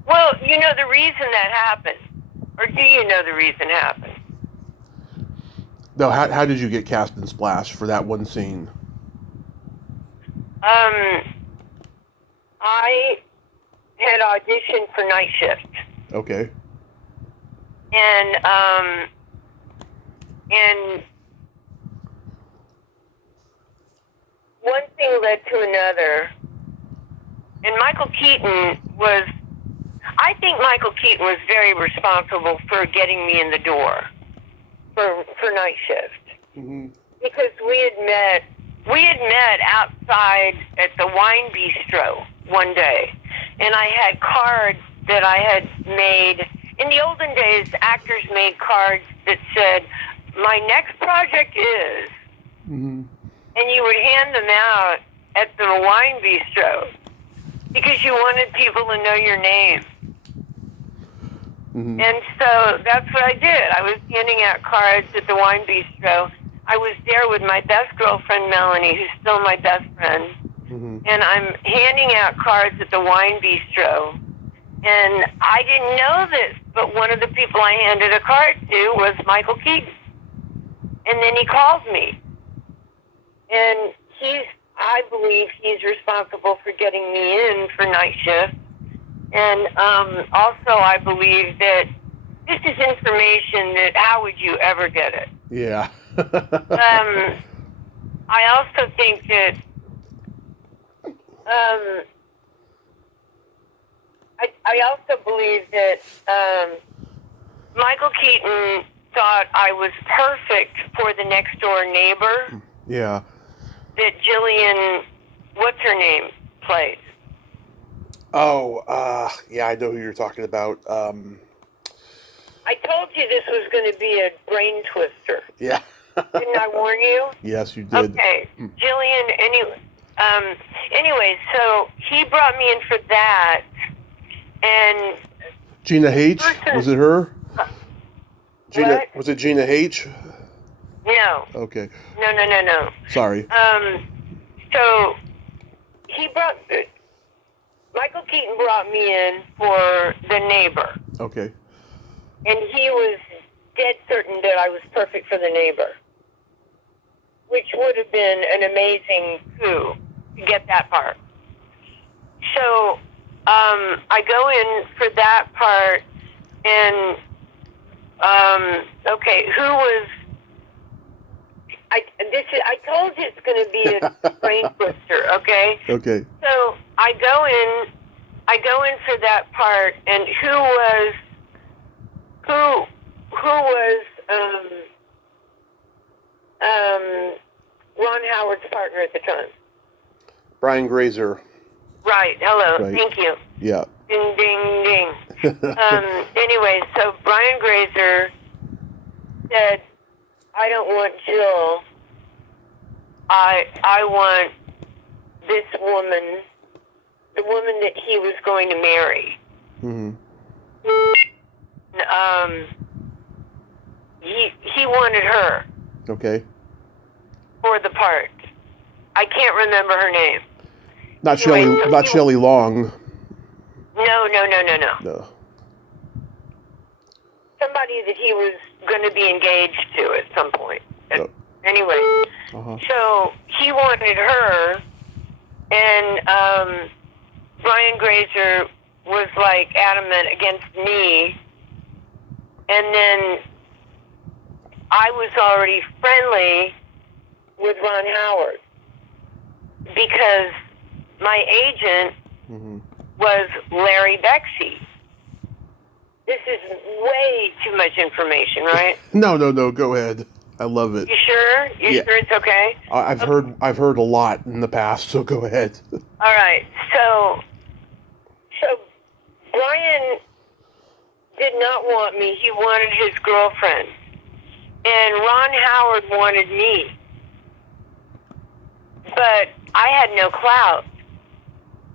well, you know the reason that happened. Or do you know the reason happened? No, how did you get cast in Splash for that one scene? I had auditioned for Night Shift. Okay. And one thing led to another. And I think Michael Keaton was very responsible for getting me in the door for Night Shift. Mm-hmm. Because we had met outside at the wine bistro one day, and I had cards that I had made. In the olden days, actors made cards that said, "My next project is," Mm-hmm. and you would hand them out at the wine bistro because you wanted people to know your name. Mm-hmm. And so that's what I did. I was handing out cards at the wine bistro. I was there with my best girlfriend, Melanie, who's still my best friend. Mm-hmm. And I'm handing out cards at the wine bistro. And I didn't know this, but one of the people I handed a card to was Michael Keaton. And then he called me. And I believe he's responsible for getting me in for Night Shift. And also I believe that this is information that how would you ever get it? Yeah. I also think that I also believe that Michael Keaton thought I was perfect for the next door neighbor. Yeah. That Jillian, what's her name, plays. Oh, yeah, I know who you're talking about. I told you this was going to be a brain twister. Yeah. Didn't I warn you? Yes, you did. Okay, Jillian. Anyway, so he brought me in for that, and Gina H. Was it her? Gina. What? Was it Gina H? No, Okay. no. Sorry. So he brought Michael Keaton brought me in for The Neighbor, Okay. and he was dead certain that I was perfect for The Neighbor, which would have been an amazing coup to get that part. So I go in for that part, and okay, who was? I told you it's going to be a brain twister. Okay. Okay. So I go in for that part, and who was Ron Howard's partner at the time? Brian Grazer. Right. Hello. Right. Thank you. Yeah. Ding, ding, ding. Anyway, so Brian Grazer said, "I don't want Jill. I want this woman, the woman that he was going to marry." Mm-hmm. He wanted her Okay. for the part. I can't remember her name. Not Anyway, Shelley. so Not he- Shelley Long. No. No. Somebody that he was going to be engaged to at some point. Oh. Anyway, Uh-huh. so he wanted her, and Brian Grazer was like adamant against me, and then I was already friendly with Ron Howard because my agent Mm-hmm. was Larry Bexey. This is way too much information, right? No. Go ahead. I love it. You sure? You Yeah. sure it's okay? I've heard a lot in the past, so go ahead. All right. So Brian did not want me. He wanted his girlfriend. And Ron Howard wanted me. But I had no clout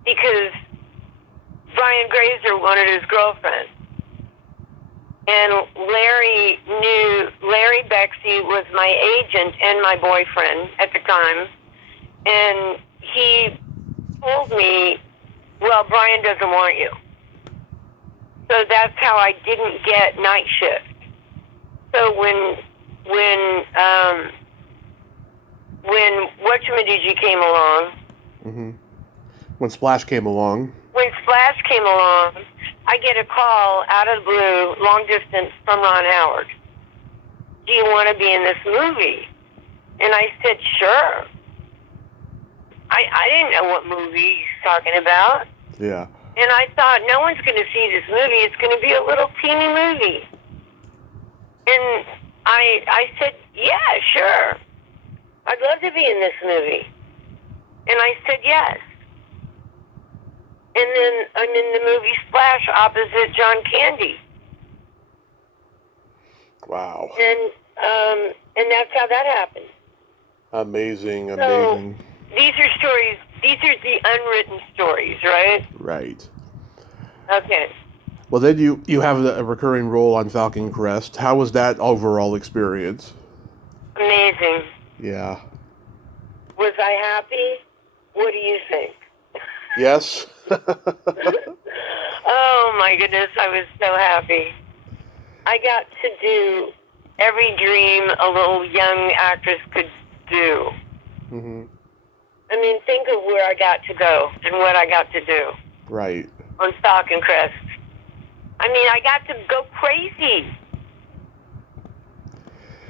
because Brian Grazer wanted his girlfriend. And Larry Bexey was my agent and my boyfriend at the time. And he told me, well, Brian doesn't want you. So that's how I didn't get night shift. So when Whatchamajiggy came along, Mm-hmm. When Splash came along. when Splash came along, I get a call out of the blue, long distance from Ron Howard. Do you want to be in this movie? And I said, sure. I didn't know what movie he's talking about. Yeah. And I thought, no one's going to see this movie. It's going to be a little teeny movie. And I said, yeah, sure. I'd love to be in this movie. And I said yes. And then I'm in the movie Splash opposite John Candy. Wow. And that's how that happened. Amazing. So these are stories. These are the unwritten stories, right? Right. Okay. Well, then you have a recurring role on Falcon Crest. How was that overall experience? Amazing. Yeah. Was I happy? What do you think? Yes. Oh my goodness, I was so happy. I got to do every dream a little young actress could do. Mm-hmm. I mean, think of where I got to go and what I got to do Right. on Falcon Crest. I mean, I got to go crazy.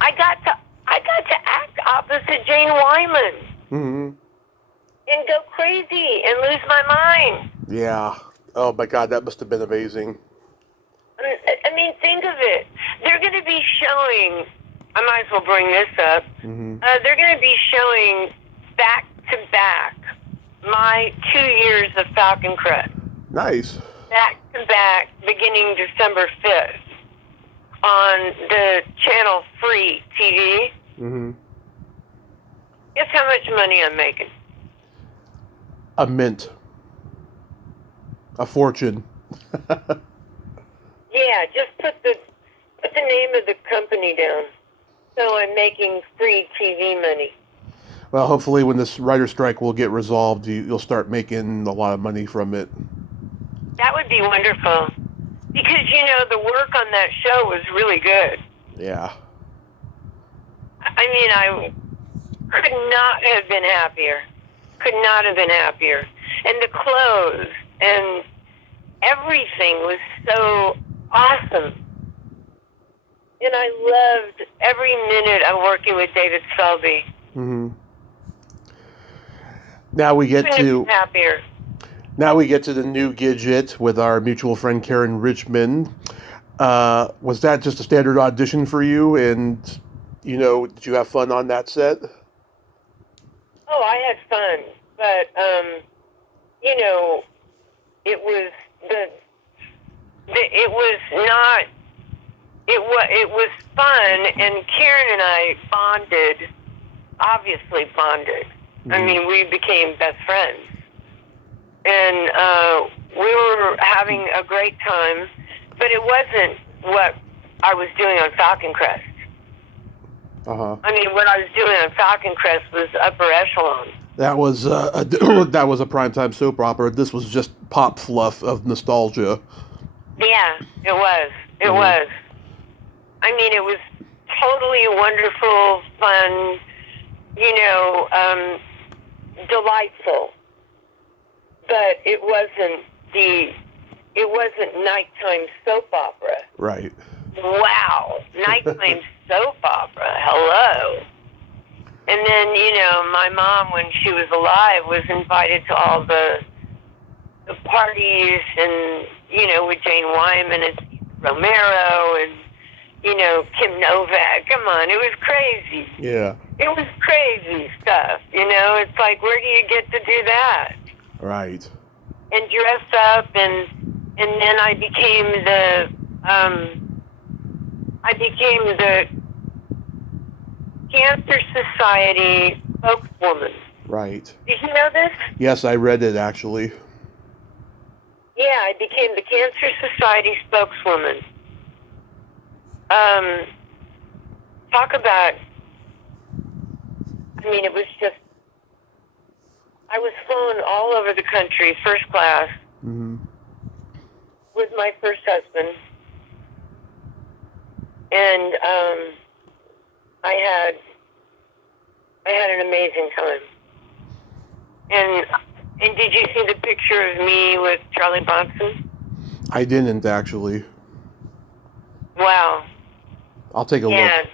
I got to act opposite Jane Wyman Mm-hmm. and go crazy and lose my mind. Yeah. Oh my God, that must have been amazing. I mean, think of it. They're going to be showing, I might as well bring this up. Mm-hmm. They're going to be showing back to back my 2 years of Falcon Crest. Nice. back to back, beginning December 5th, on the channel free TV. Mm-hmm. Guess how much money I'm making? A mint. A fortune. Yeah, just put the name of the company down. So I'm making free TV money. Well, hopefully when this writer strike will get resolved, you'll start making a lot of money from it. That would be wonderful. Because, the work on that show was really good. Yeah. I mean, I could not have been happier. Could not have been happier. And the clothes and everything was so awesome. And I loved every minute of working with David Selby. Mm-hmm. Now we get to happier. Now we get to the new Gidget with our mutual friend Karen Richmond. Was that just a standard audition for you? And did you have fun on that set? Oh, I had fun, but it was it was fun, and Karen and I obviously bonded. Mm-hmm. I mean, we became best friends, and we were having a great time, but it wasn't what I was doing on Falcon Crest. Uh-huh. I mean, what I was doing on Falcon Crest was upper echelon. That was a primetime soap opera. This was just pop fluff of nostalgia. Yeah, it was. It Mm-hmm. was. I mean, it was totally wonderful, fun, delightful. But it wasn't nighttime soap opera. Right. Wow, nighttime soap opera. Hello. And then, my mom, when she was alive, was invited to all the parties and, with Jane Wyman and Romero and, Kim Novak. Come on, it was crazy. Yeah. It was crazy stuff, It's like, where do you get to do that? Right. And dress up, and then I became the Cancer Society spokeswoman. Right. Did you know this? Yes, I read it actually. Yeah, I became the Cancer Society spokeswoman. Talk about, it was just, I was flown all over the country, first class, Mm-hmm. with my first husband. And I had an amazing time. And did you see the picture of me with Charlie Bronson? I didn't actually. Wow. I'll take a look.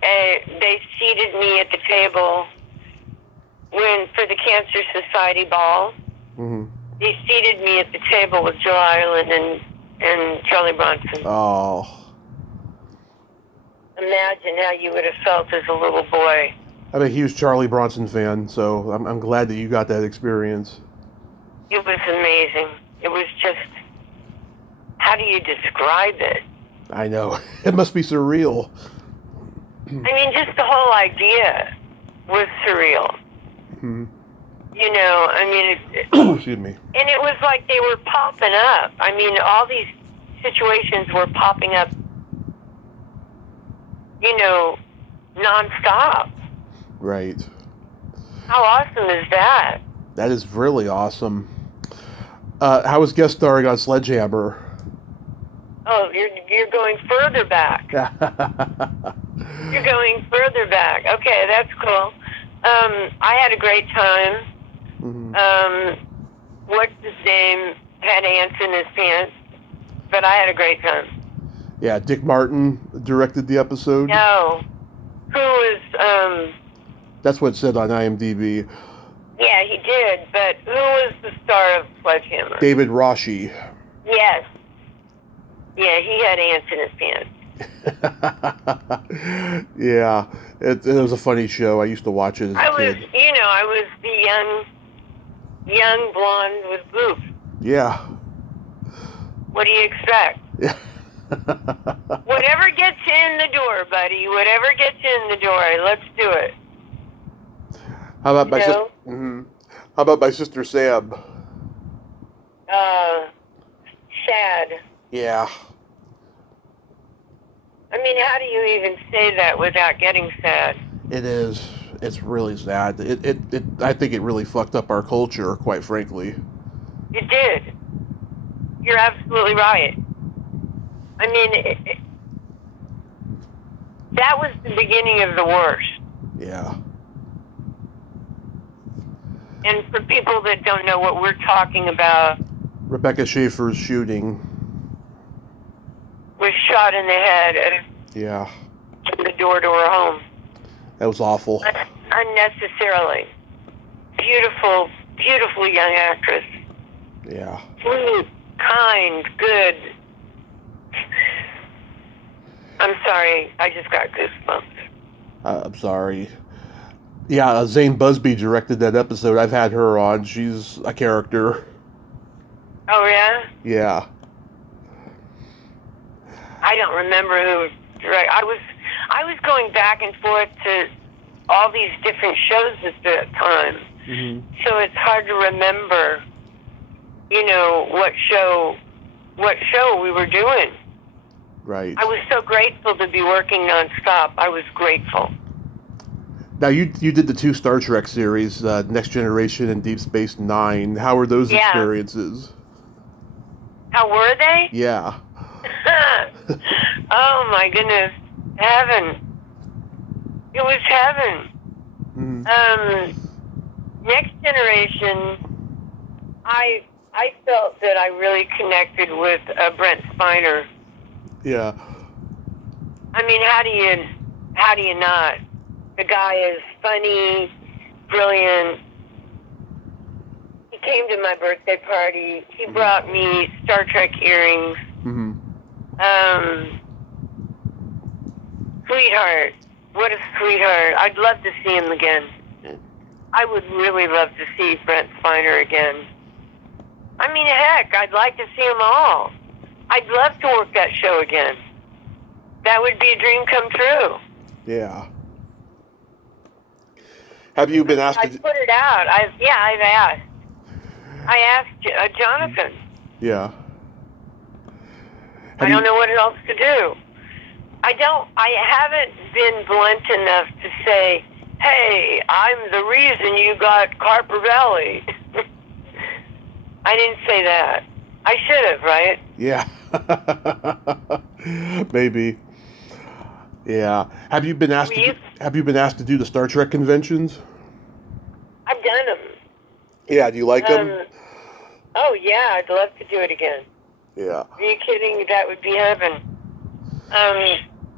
They seated me at the table for the Cancer Society ball. Mm-hmm. They seated me at the table with Joe Ireland and Charlie Bronson. Oh. Imagine how you would have felt as a little boy. I'm a huge Charlie Bronson fan, so I'm glad that you got that experience. It was amazing. It was just, how do you describe it? I know. It must be surreal. Just the whole idea was surreal. Mm-hmm. Excuse me. And it was like they were popping up. All these situations were popping up, nonstop. Right. How awesome is that? That is really awesome. How was guest starring on Sledgehammer? Oh, you're going further back. You're going further back. Okay, that's cool. I had a great time. Mm-hmm. What's his name had ants in his pants, but I had a great time. Yeah, Dick Martin directed the episode. No. Who was, That's what it said on IMDb. Yeah, he did, but who was the star of Sledgehammer? David Roshi. Yes. Yeah, he had ants in his pants. Yeah, it was a funny show. I used to watch it as a kid. I was the young blonde with boobs. Yeah. What do you expect? Yeah. Whatever gets you in the door, buddy. Whatever gets you in the door, let's do it. How about my sister? How about my sister Sam? Sad. Yeah. I mean, how do you even say that without getting sad? It is. It's really sad. I think it really fucked up our culture, quite frankly. It did. You're absolutely right. I mean, that was the beginning of the worst. Yeah. And for people that don't know what we're talking about, Rebecca Schaefer's shooting. Was shot in the head at Yeah. the door to her home. That was awful. Unnecessarily. Beautiful, beautiful young actress. Yeah. Sweet, kind, good. I'm sorry, I just got goosebumps. I'm sorry. Yeah, Zane Busby directed that episode. I've had her on. She's a character. Oh, yeah? Yeah. I don't remember who directed. I was going back and forth to all these different shows at the time. Mm-hmm. So it's hard to remember, what show we were doing. Right. I was so grateful to be working nonstop. I was grateful. Now, you did the 2 Star Trek series, Next Generation and Deep Space Nine. How were those experiences? How were they? Yeah. Oh, my goodness. Heaven. It was heaven. Mm. Next Generation, I felt that I really connected with Brent Spiner. Yeah. I mean, how do you not? The guy is funny, brilliant. He came to my birthday party. He brought me Star Trek earrings. Mm-hmm. Sweetheart. What a sweetheart. I'd love to see him again. I would really love to see Brent Spiner again. I mean, heck, I'd like to see them all. I'd love to work that show again. That would be a dream come true. Yeah. Have you been asked I put it out. I've asked. I asked Jonathan. Yeah. I don't know what else to do. I haven't been blunt enough to say, hey, I'm the reason you got Carper Valley. I didn't say that. I should have, right? Yeah. Maybe. Yeah. Have you been asked to do the Star Trek conventions? I've done them. Yeah, do you like them? Oh, yeah, I'd love to do it again. Yeah. Are you kidding? That would be heaven.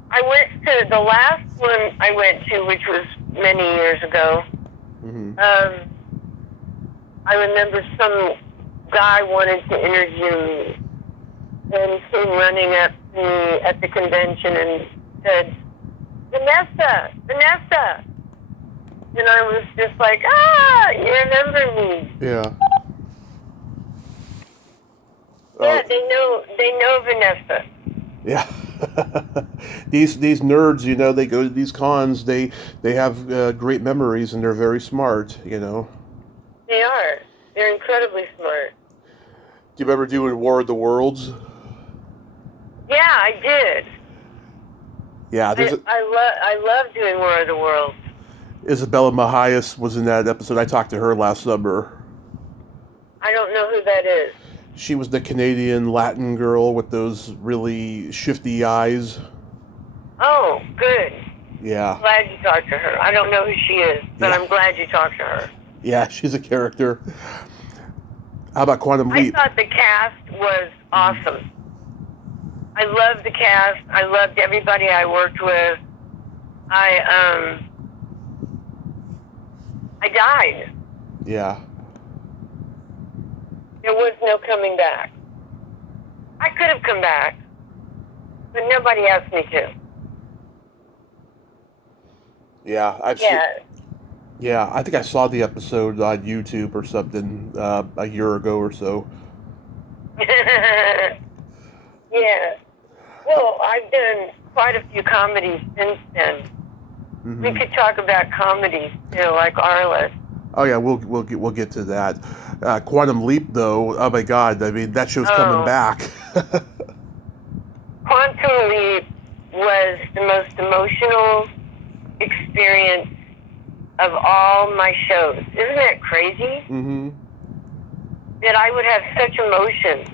I went to the last one I went to, which was many years ago. Mm-hmm. I remember some guy wanted to interview me, and he came running up to me at the convention and said, Vanessa! And I was just like, you remember me. Yeah. Yeah, they know Vanessa. Yeah. These nerds, they go to these cons, they have great memories and they're very smart, They are. They're incredibly smart. Do you remember doing War of the Worlds? Yeah, I did. Yeah, I love doing War of the Worlds. Isabella Mahias was in that episode. I talked to her last summer. I don't know who that is. She was the Canadian Latin girl with those really shifty eyes. Oh, good. Yeah. Glad you talked to her. I don't know who she is, but I'm glad you talked to her. Yeah, she's a character. How about Quantum Leap? I thought the cast was awesome. I loved the cast. I loved everybody I worked with. I died. Yeah. There was no coming back. I could have come back, but nobody asked me to. Yeah, I think I saw the episode on YouTube or something a year ago or so. Yeah. Well, I've done quite a few comedies since then. Mm-hmm. We could talk about comedies too, like Arliss. Oh yeah, we'll get to that. Quantum Leap, though. Oh my God! I mean, that show's coming back. Quantum Leap was the most emotional experience of all my shows. Isn't that crazy? Mm-hmm. That I would have such emotion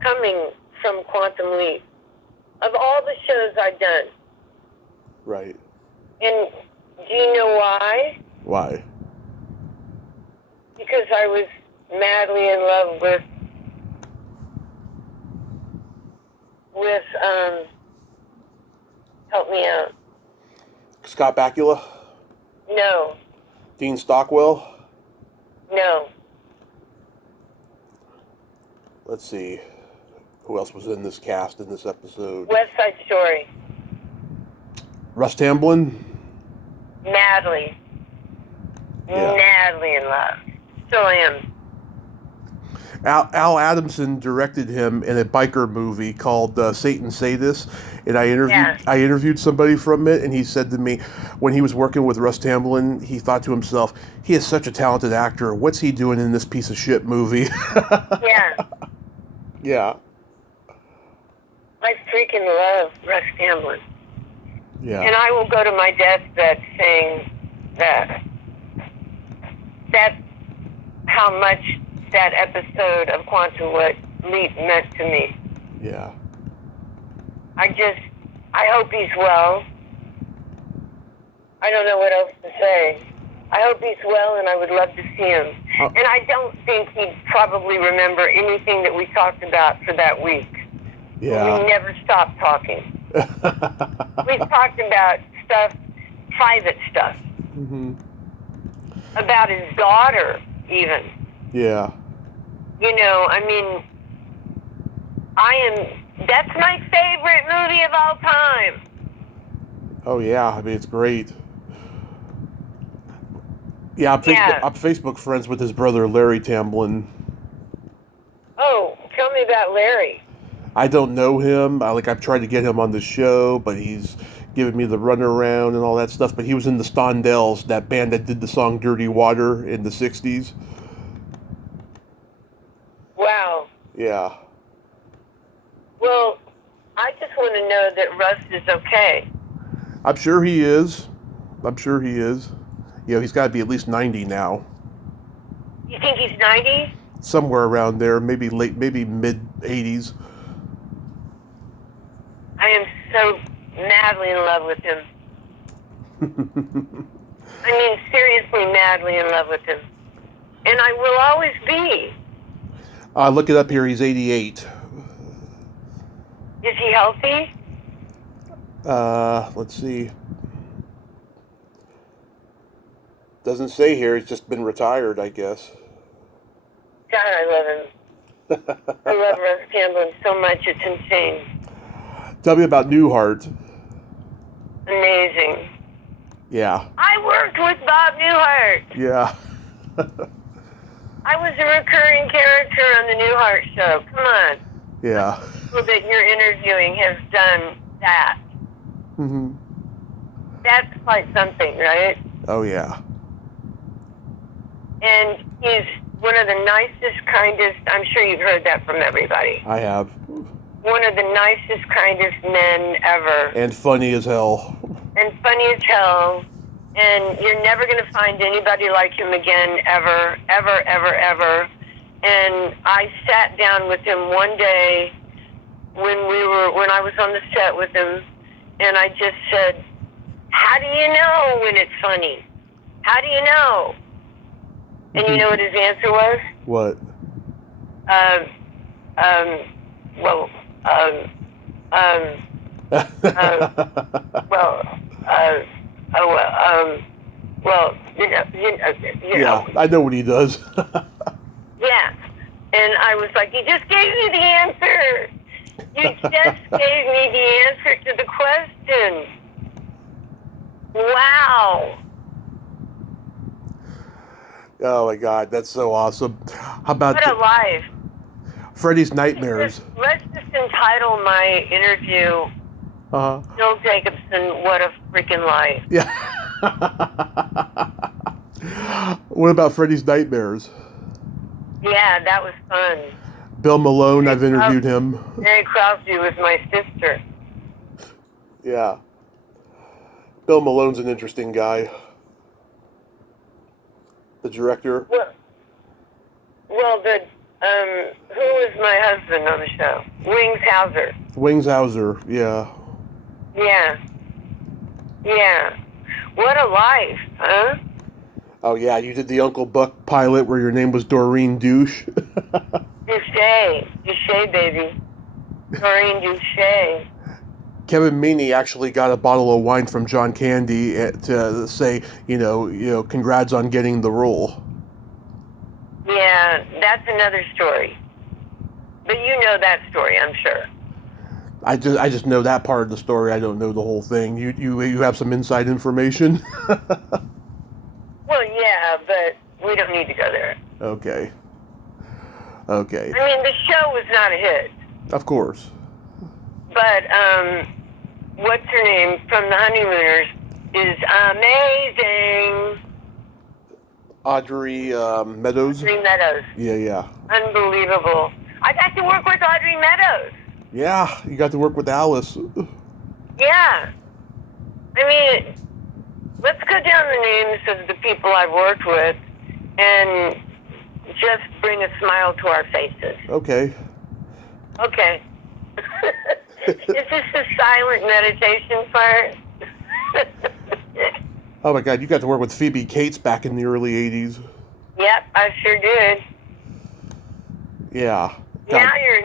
coming from Quantum Leap. Of all the shows I've done. Right. And do you know why? Why? Because I was madly in love with help me out. Scott Bakula? No. Dean Stockwell? No. Let's see. Who else was in this cast in this episode? West Side Story. Russ Tamblyn? Madly. Yeah. Madly in love. Still am. Al Adamson directed him in a biker movie called Satan Sadist, and I interviewed somebody from it, and he said to me, when he was working with Russ Tamblyn, he thought to himself, he is such a talented actor. What's he doing in this piece of shit movie? Yeah. Yeah. I freaking love Russ Tamblyn. Yeah. And I will go to my deathbed saying that that's how much that episode of Quantum Leap meant to me. Yeah. I hope he's well. I don't know what else to say. I hope he's well, and I would love to see him. And I don't think he'd probably remember anything that we talked about for that week. Yeah. We never stopped talking. We talked about stuff, private stuff. Mm-hmm. About his daughter, even. Yeah. You know, I mean, that's my favorite movie of all time. Oh, yeah. I mean, it's great. Yeah, I'm Facebook friends with his brother, Larry Tamblyn. Oh, tell me about Larry. I don't know him. I've tried to get him on the show, but he's giving me the runaround and all that stuff. But he was in the Stondells, that band that did the song Dirty Water in the 60s. Wow. Yeah. Well, I just want to know that Russ is okay. I'm sure he is. You know, he's got to be at least 90 now. You think he's 90? Somewhere around there, maybe mid-80s. I am so madly in love with him. I mean, seriously madly in love with him. And I will always be. Look it up here. He's 88. Is he healthy? Let's see. Doesn't say here. He's just been retired, I guess. God, I love him. I love Russ Tamblyn so much. It's insane. Tell me about Newhart. Amazing. Yeah. I worked with Bob Newhart. Yeah. I was a recurring character on the Newhart show. Come on. Yeah. People that you're interviewing have done that. Mm-hmm. That's quite something, right? Oh, yeah. And he's one of the nicest, kindest, I'm sure you've heard that from everybody. I have. One of the nicest, kindest men ever. And funny as hell. And funny as hell. And you're never going to find anybody like him again, ever, ever, ever, ever. And I sat down with him one day when I was on the set with him, and I just said, how do you know when it's funny? How do you know? And you know what his answer was? What? You know. Yeah, I know what he does. Yeah. And I was like, you just gave me the answer. You just gave me the answer to the question. Wow. Oh my God, that's so awesome. How about what a life. Freddy's Nightmares. Let's just entitle my interview, Jill Jacobson, What a Freaking Life. Yeah. What about Freddy's Nightmares? Yeah, that was fun. Bill Malone, I've interviewed him. Mary Crosby was my sister. Yeah. Bill Malone's an interesting guy. The director. Well, who was my husband on the show? Wings Hauser. Wings Hauser, yeah. Yeah. Yeah. What a life, huh? Oh, yeah, you did the Uncle Buck pilot where your name was Doreen Douche. Douche, baby. Doreen Douche. Kevin Meaney actually got a bottle of wine from John Candy to say, congrats on getting the role. Yeah, that's another story. But you know that story, I'm sure. I just know that part of the story. I don't know the whole thing. You have some inside information? Well, yeah, but we don't need to go there. Okay. I mean, the show was not a hit. Of course. But, what's her name from the Honeymooners is amazing. Audrey Meadows? Audrey Meadows. Yeah. Unbelievable. I got to work with Audrey Meadows. Yeah, you got to work with Alice. Yeah. I mean, let's go down the names of the people I've worked with and just bring a smile to our faces. Okay. Is this the silent meditation part? Oh my God, you got to work with Phoebe Cates back in the early 80s. Yep, I sure did. Yeah. God. Now you're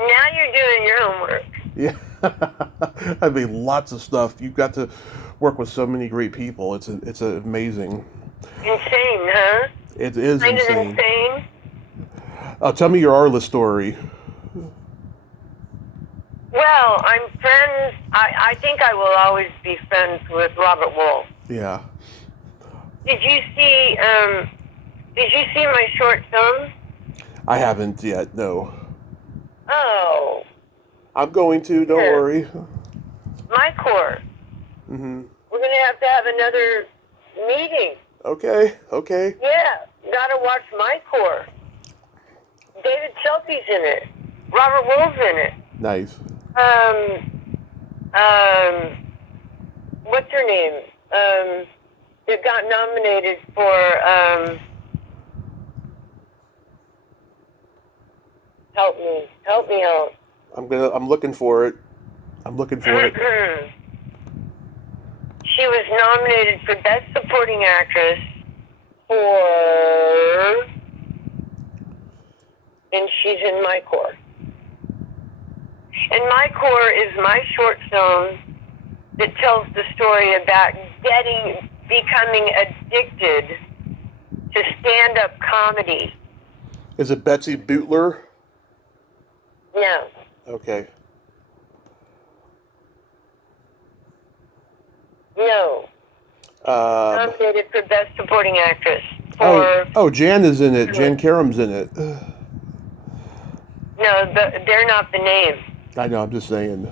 doing your homework. Yeah. I mean, lots of stuff. You've got to work with so many great people. It's amazing. Insane, huh? It is Kind insane. of insane. Tell me your Arliss story. Well, I'm friends. I think I will always be friends with Robert Wolf. Yeah. Did you see my short film? I haven't yet, no. Oh. I'm going to, don't worry. My Corps. Mm-hmm. We're going to have another meeting. Okay. Yeah, gotta watch My Corps. David Shelby's in it. Robert Wolf's in it. Nice. What's her name? That got nominated for, help me out. I'm looking for it. She was nominated for Best Supporting Actress for, and she's in My Corps. And My Corps is my short film that tells the story about becoming addicted to stand-up comedy. Is it Betsy Bootler? No. Okay. No. Nominated for Best Supporting Actress. Jan is in it. Jan Karam's in it. No, they're not the name. I know, I'm just saying.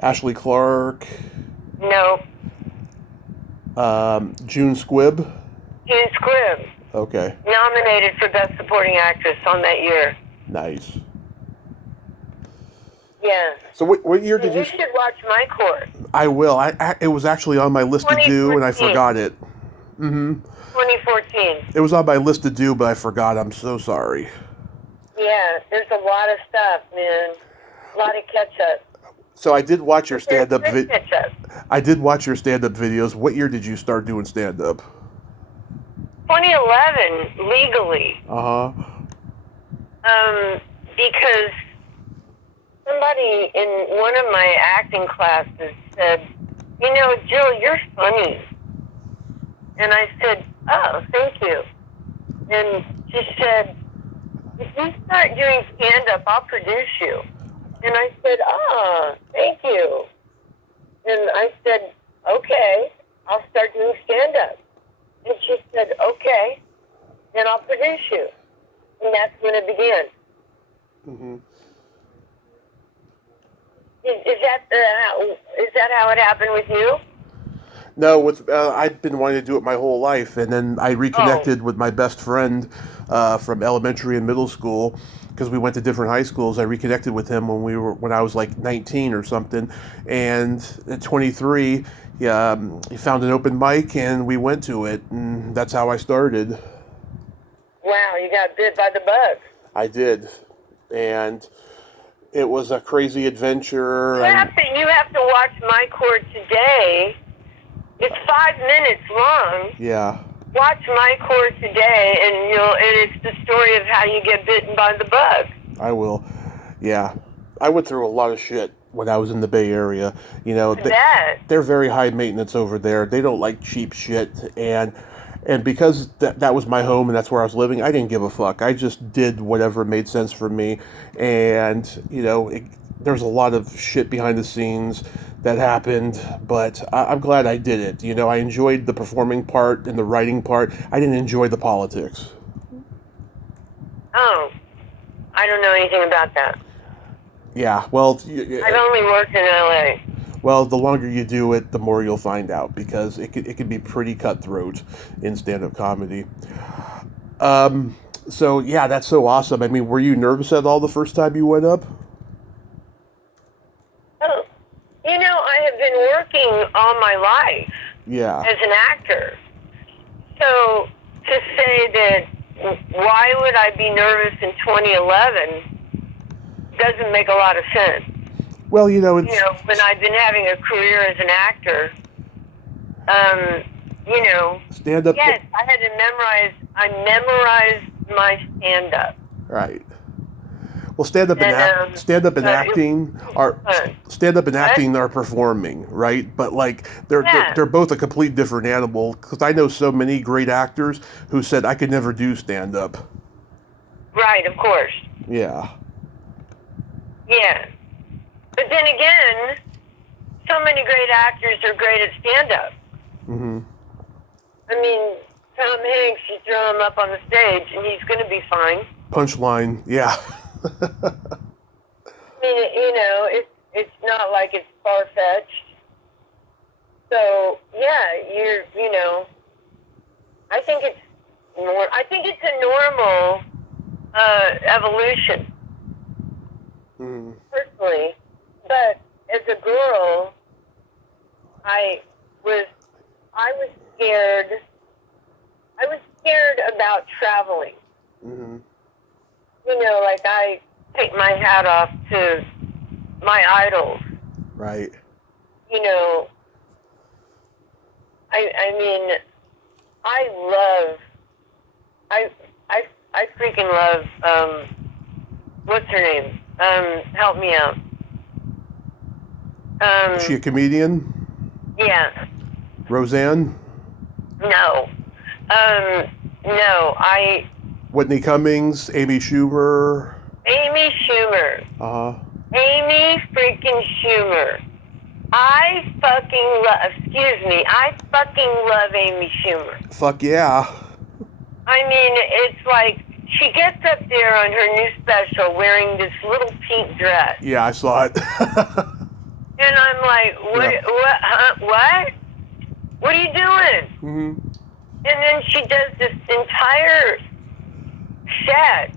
Ashley Clark. No. June Squibb. June Squibb. Okay. Nominated for Best Supporting Actress on that year. Nice. Yeah. So what year did you... You should watch My Corps. I will. It was actually on my list to do, and I forgot it. Mm-hmm. 2014. It was on my list to do, but I forgot. I'm so sorry. Yeah, there's a lot of stuff, man. A lot of catch-up. So I did watch your stand-up catch-up. I did watch your stand-up videos. What year did you start doing stand-up? 2011, legally. Uh-huh. Because somebody in one of my acting classes said, Jill, you're funny. And I said, oh, thank you. And she said, if you start doing stand-up, I'll produce you. And I said, thank you. And I said, okay, I'll start doing stand-up. And she said, okay, then I'll produce you. And that's when it began. Is that how it happened with you? No, I'd been wanting to do it my whole life, and then I reconnected with my best friend from elementary and middle school because we went to different high schools. I reconnected with him when I was like 19 or something, and at 23, he found an open mic, and we went to it, and that's how I started. Wow, you got bit by the bug. I did, and it was a crazy adventure. You have to watch My Court Today. It's 5 minutes long. Yeah. Watch My Court Today, and it's the story of how you get bitten by the bug. I will. Yeah. I went through a lot of shit when I was in the Bay Area. You know, they're very high maintenance over there. They don't like cheap shit, and because that was my home and that's where I was living, I didn't give a fuck. I just did whatever made sense for me, and there's a lot of shit behind the scenes that happened, but I'm glad I did it. You know, I enjoyed the performing part and the writing part. I didn't enjoy the politics. Oh, I don't know anything about that. Yeah, well... I've only worked in L.A. Well, the longer you do it, the more you'll find out, because it can be pretty cutthroat in stand-up comedy. So, yeah, that's so awesome. I mean, were you nervous at all the first time you went up? Oh, I have been working all my life as an actor. So, to say that why would I be nervous in 2011 doesn't make a lot of sense. Well, when I've been having a career as an actor, stand up. Yes, I memorized my stand up. Right. Well, stand up and acting are performing, right? But like they're both a complete different animal. Because I know so many great actors who said I could never do stand up. Right, of course. Yeah. Yeah. But then again, so many great actors are great at stand-up. Mm-hmm. I mean, Tom Hanks, you throw him up on the stage, and he's going to be fine. Punchline, yeah. I mean, it's not like it's far-fetched. So, yeah, I think it's a normal evolution. Mm. Personally. But as a girl, I was scared. I was scared about traveling. Mm-hmm. Like I take my hat off to my idols. Right. I mean, I freaking love, what's her name? Help me out. Is she a comedian? Yeah. Roseanne? No. No, Whitney Cummings, Amy Schumer. Amy Schumer. Uh-huh. Amy freaking Schumer. I fucking love Amy Schumer. Fuck yeah. I mean, it's like, she gets up there on her new special wearing this little pink dress. Yeah, I saw it. And I'm like, what? What are you doing? Mm-hmm. And then she does this entire set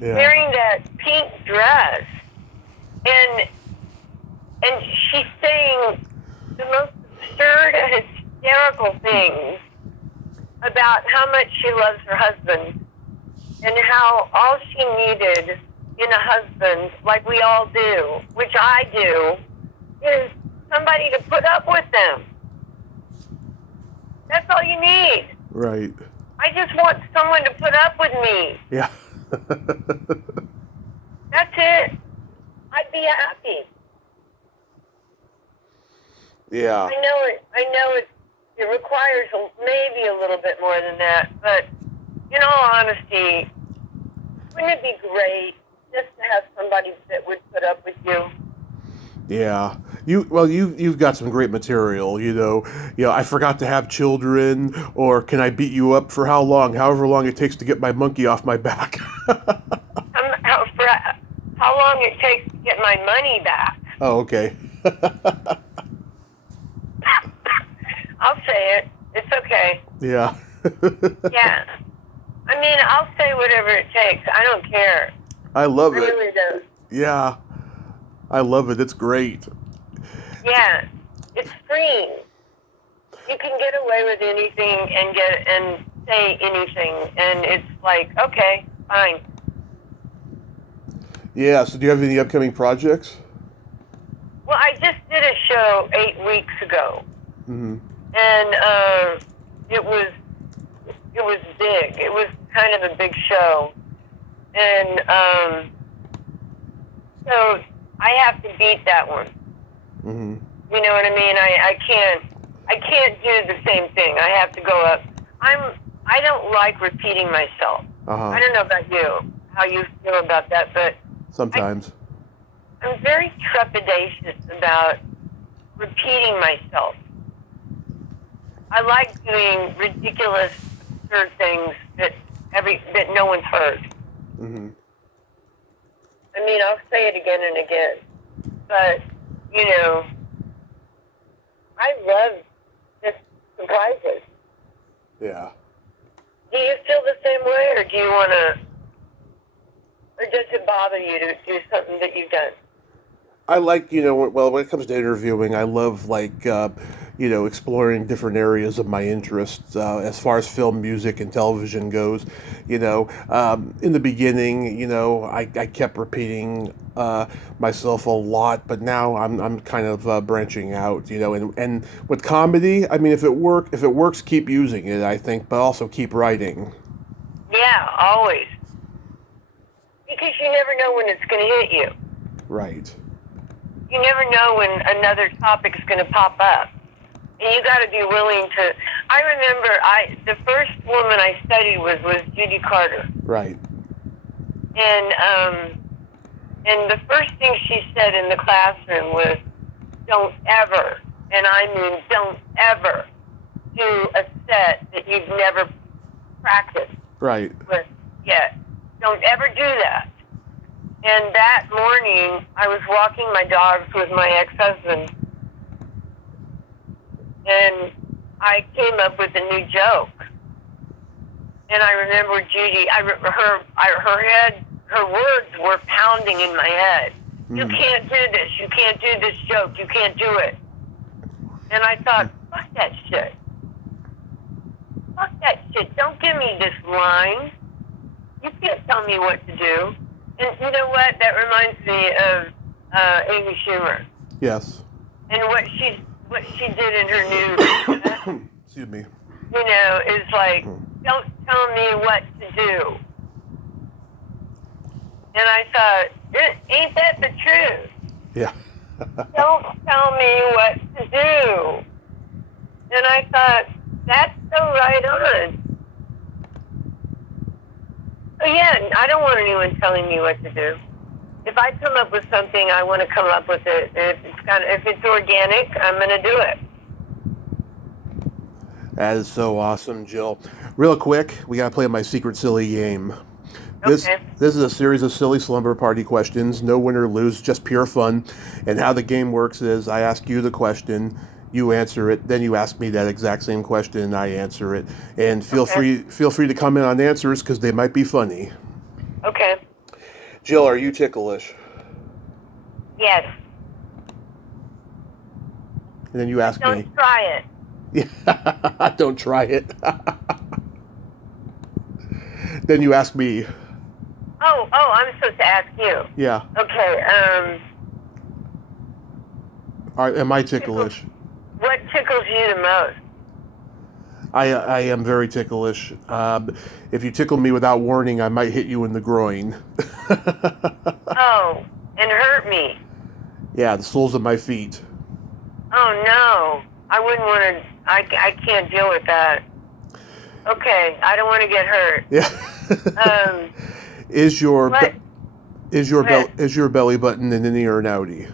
wearing that pink dress. And she's saying the most absurd and hysterical things about how much she loves her husband and how all she needed in a husband, like we all do, which I do, is somebody to put up with them. That's all you need. Right. I just want someone to put up with me. Yeah. That's it. I'd be happy. Yeah. I know it requires maybe a little bit more than that, but in all honesty, wouldn't it be great just to have somebody that would put up with you? Yeah. You've got some great material, I forgot to have children, or can I beat you up for how long? However long it takes to get my monkey off my back. How long it takes to get my money back. Oh, okay. I'll say it. It's okay. Yeah. Yeah. I mean, I'll say whatever it takes. I don't care. I love I it. really don't. Yeah. I love it. It's great. Yeah. It's freeing. You can get away with anything and say anything, and it's like, okay, fine. Yeah. So do you have any upcoming projects? Well, I just did a show 8 weeks ago, Mm-hmm. and it was big. It was kind of a big show, and so I have to beat that one. Mm-hmm. You know what I mean? I can't do the same thing. I have to go up. I don't like repeating myself. Uh-huh. I don't know about you, how you feel about that, but Sometimes. I'm very trepidatious about repeating myself. I like doing ridiculous absurd things that no one's heard. Mm-hmm. I mean, I'll say it again and again, but you know, I love just surprises. Yeah. Do you feel the same way, or do you want to, or does it bother you to do something that you've done? I like, well, when it comes to interviewing, I love, like, exploring different areas of my interests as far as film, music, and television goes. In the beginning, I kept repeating myself a lot, but now I'm kind of branching out, and with comedy, I mean, if it works, keep using it, I think, but also keep writing. Yeah, always. Because you never know when it's going to hit you. Right. You never know when another topic is going to pop up. And you got to be willing to. I remember the first woman I studied was Judy Carter. Right. And the first thing she said in the classroom was, don't ever, and I mean don't ever, do a set that you've never practiced Right. with yet. Don't ever do that. And that morning, I was walking my dogs with my ex-husband, and I came up with a new joke. And I remember Judy, her words were pounding in my head. You can't do this. You can't do this joke. You can't do it. And I thought, fuck that shit. Fuck that shit. Don't give me this line. You can't tell me what to do. And you know what? That reminds me of Amy Schumer. Yes. And what she did in her new, Excuse me. is like, don't tell me what to do. And I thought, ain't that the truth? Yeah. Don't tell me what to do. And I thought, that's so right on. So yeah, I don't want anyone telling me what to do. If I come up with something, I want to come up with it. And if it's organic, I'm going to do it. That is so awesome, Jill. Real quick, we got to play my secret silly game. This is a series of silly slumber party questions. No win or lose, just pure fun. And how the game works is I ask you the question, you answer it, then you ask me that exact same question and I answer it. And feel free to comment on answers because they might be funny. Okay. Jill, are you ticklish? Yes. And then you ask me. Don't try it. Yeah, don't try it. Then you ask me. Oh, I'm supposed to ask you. Yeah. Okay, Am I ticklish? what tickles you the most? I am very ticklish. If you tickle me without warning, I might hit you in the groin. Oh, and hurt me. Yeah, the soles of my feet. Oh, no. I wouldn't want to. I can't deal with that. Okay, I don't want to get hurt. Yeah. Is your belly button an innie or an outie?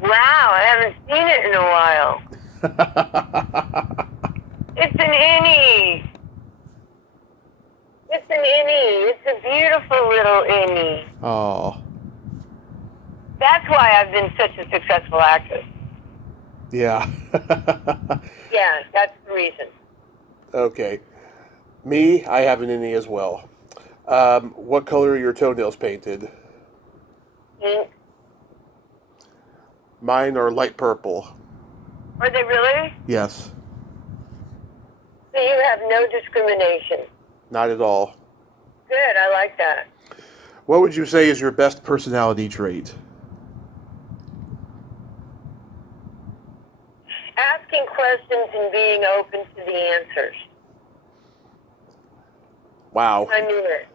Wow, I haven't seen it in a while. It's an innie. It's an innie. It's a beautiful little innie. Oh. That's why I've been such a successful actress. Yeah. Yeah, that's the reason. Okay. Me, I have an innie as well. What color are your toenails painted? Pink. Mine are light purple. Are they really? Yes. So you have no discrimination. Not at all. Good, I like that. What would you say is your best personality trait? Asking questions and being open to the answers. Wow. I mean it.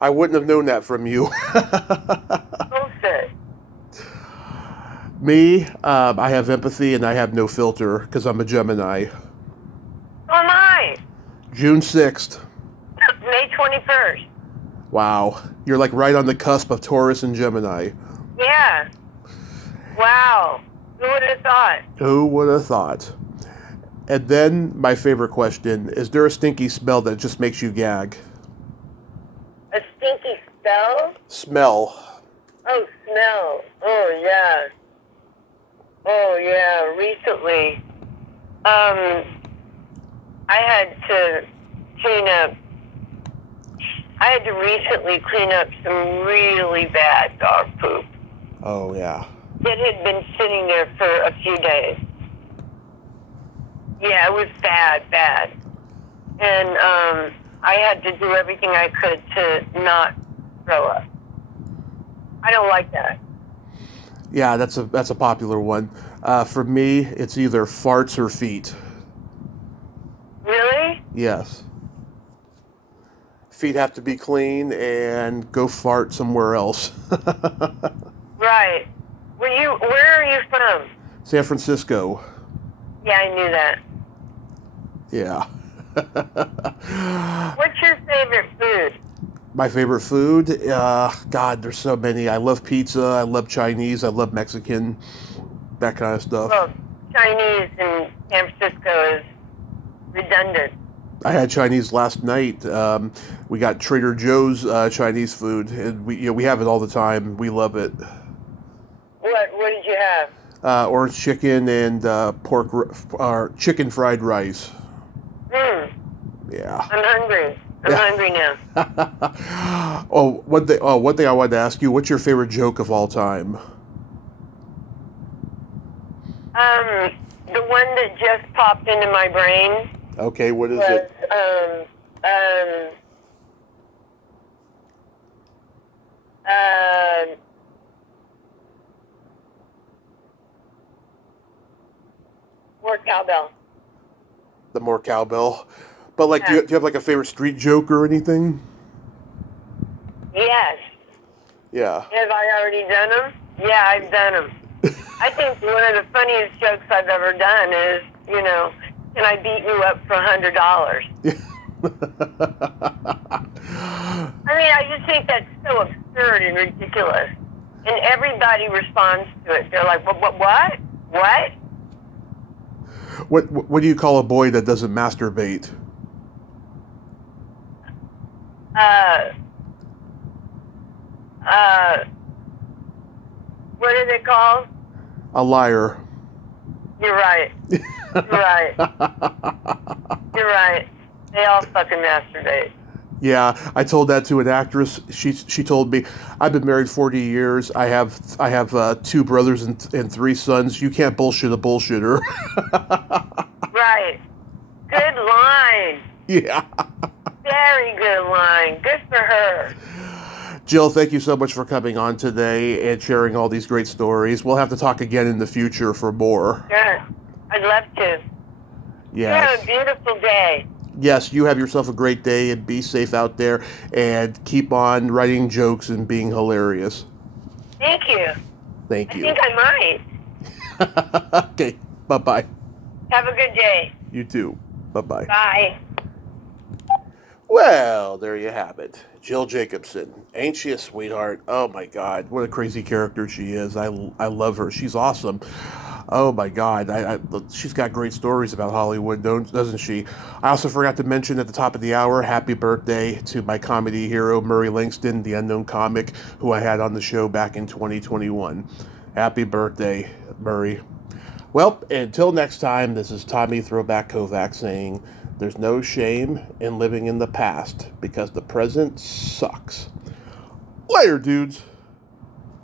I wouldn't have known that from you. Bullshit. Me, I have empathy and I have no filter because I'm a Gemini. So am I. June 6th. May 21st. Wow. You're like right on the cusp of Taurus and Gemini. Yeah. Wow. Who would have thought? Who would have thought? And then my favorite question, is there a stinky smell that just makes you gag? A stinky spell? Smell. Oh, smell. Oh, yeah. Oh, yeah. Recently, I had to recently clean up some really bad dog poop. Oh, yeah. It had been sitting there for a few days. Yeah, it was bad. And I had to do everything I could to not throw up. I don't like that. Yeah, that's a popular one. For me, it's either farts or feet. Really? Yes. Feet have to be clean and go fart somewhere else. Right. Where are you from? San Francisco. Yeah, I knew that. Yeah. What's your favorite food? My favorite food? God, there's so many. I love pizza. I love Chinese. I love Mexican. That kind of stuff. Well, Chinese in San Francisco is redundant. I had Chinese last night. We got Trader Joe's Chinese food, and we have it all the time. We love it. What did you have? Orange chicken and chicken fried rice. Yeah. I'm hungry. I'm hungry now. One thing I wanted to ask you, what's your favorite joke of all time? The one that just popped into my brain Okay, what is was, it? More cowbell. The more cowbell. But like, Yeah. do you have like a favorite street joke or anything? Yes. Yeah. Have I already done them? Yeah, I've done them. I think one of the funniest jokes I've ever done is, can I beat you up for $100? I mean, I just think that's so absurd and ridiculous. And everybody responds to it. They're like, what? What do you call a boy that doesn't masturbate? What is it called? A liar. You're right. You're right. You're right. They all fucking masturbate. Yeah, I told that to an actress. She told me, I've been married 40 years. I have 2 brothers and 3 sons. You can't bullshit a bullshitter. Right. Good line. Yeah. Very good line. Good for her. Jill, thank you so much for coming on today and sharing all these great stories. We'll have to talk again in the future for more. Sure. I'd love to. Yes. Have a beautiful day. Yes, you have yourself a great day and be safe out there and keep on writing jokes and being hilarious. Thank you. Thank you. I think I might. Okay, bye-bye. Have a good day. You too. Bye-bye. Bye. Well, there you have it. Jill Jacobson. Ain't she a sweetheart? Oh my God, what a crazy character she is. I love her. She's awesome. Oh my God, she's got great stories about Hollywood, doesn't she? I also forgot to mention at the top of the hour, happy birthday to my comedy hero, Murray Langston, the unknown comic, who I had on the show back in 2021. Happy birthday, Murray. Well, until next time, this is Tommy Throwback Kovac saying, there's no shame in living in the past because the present sucks. Later, dudes.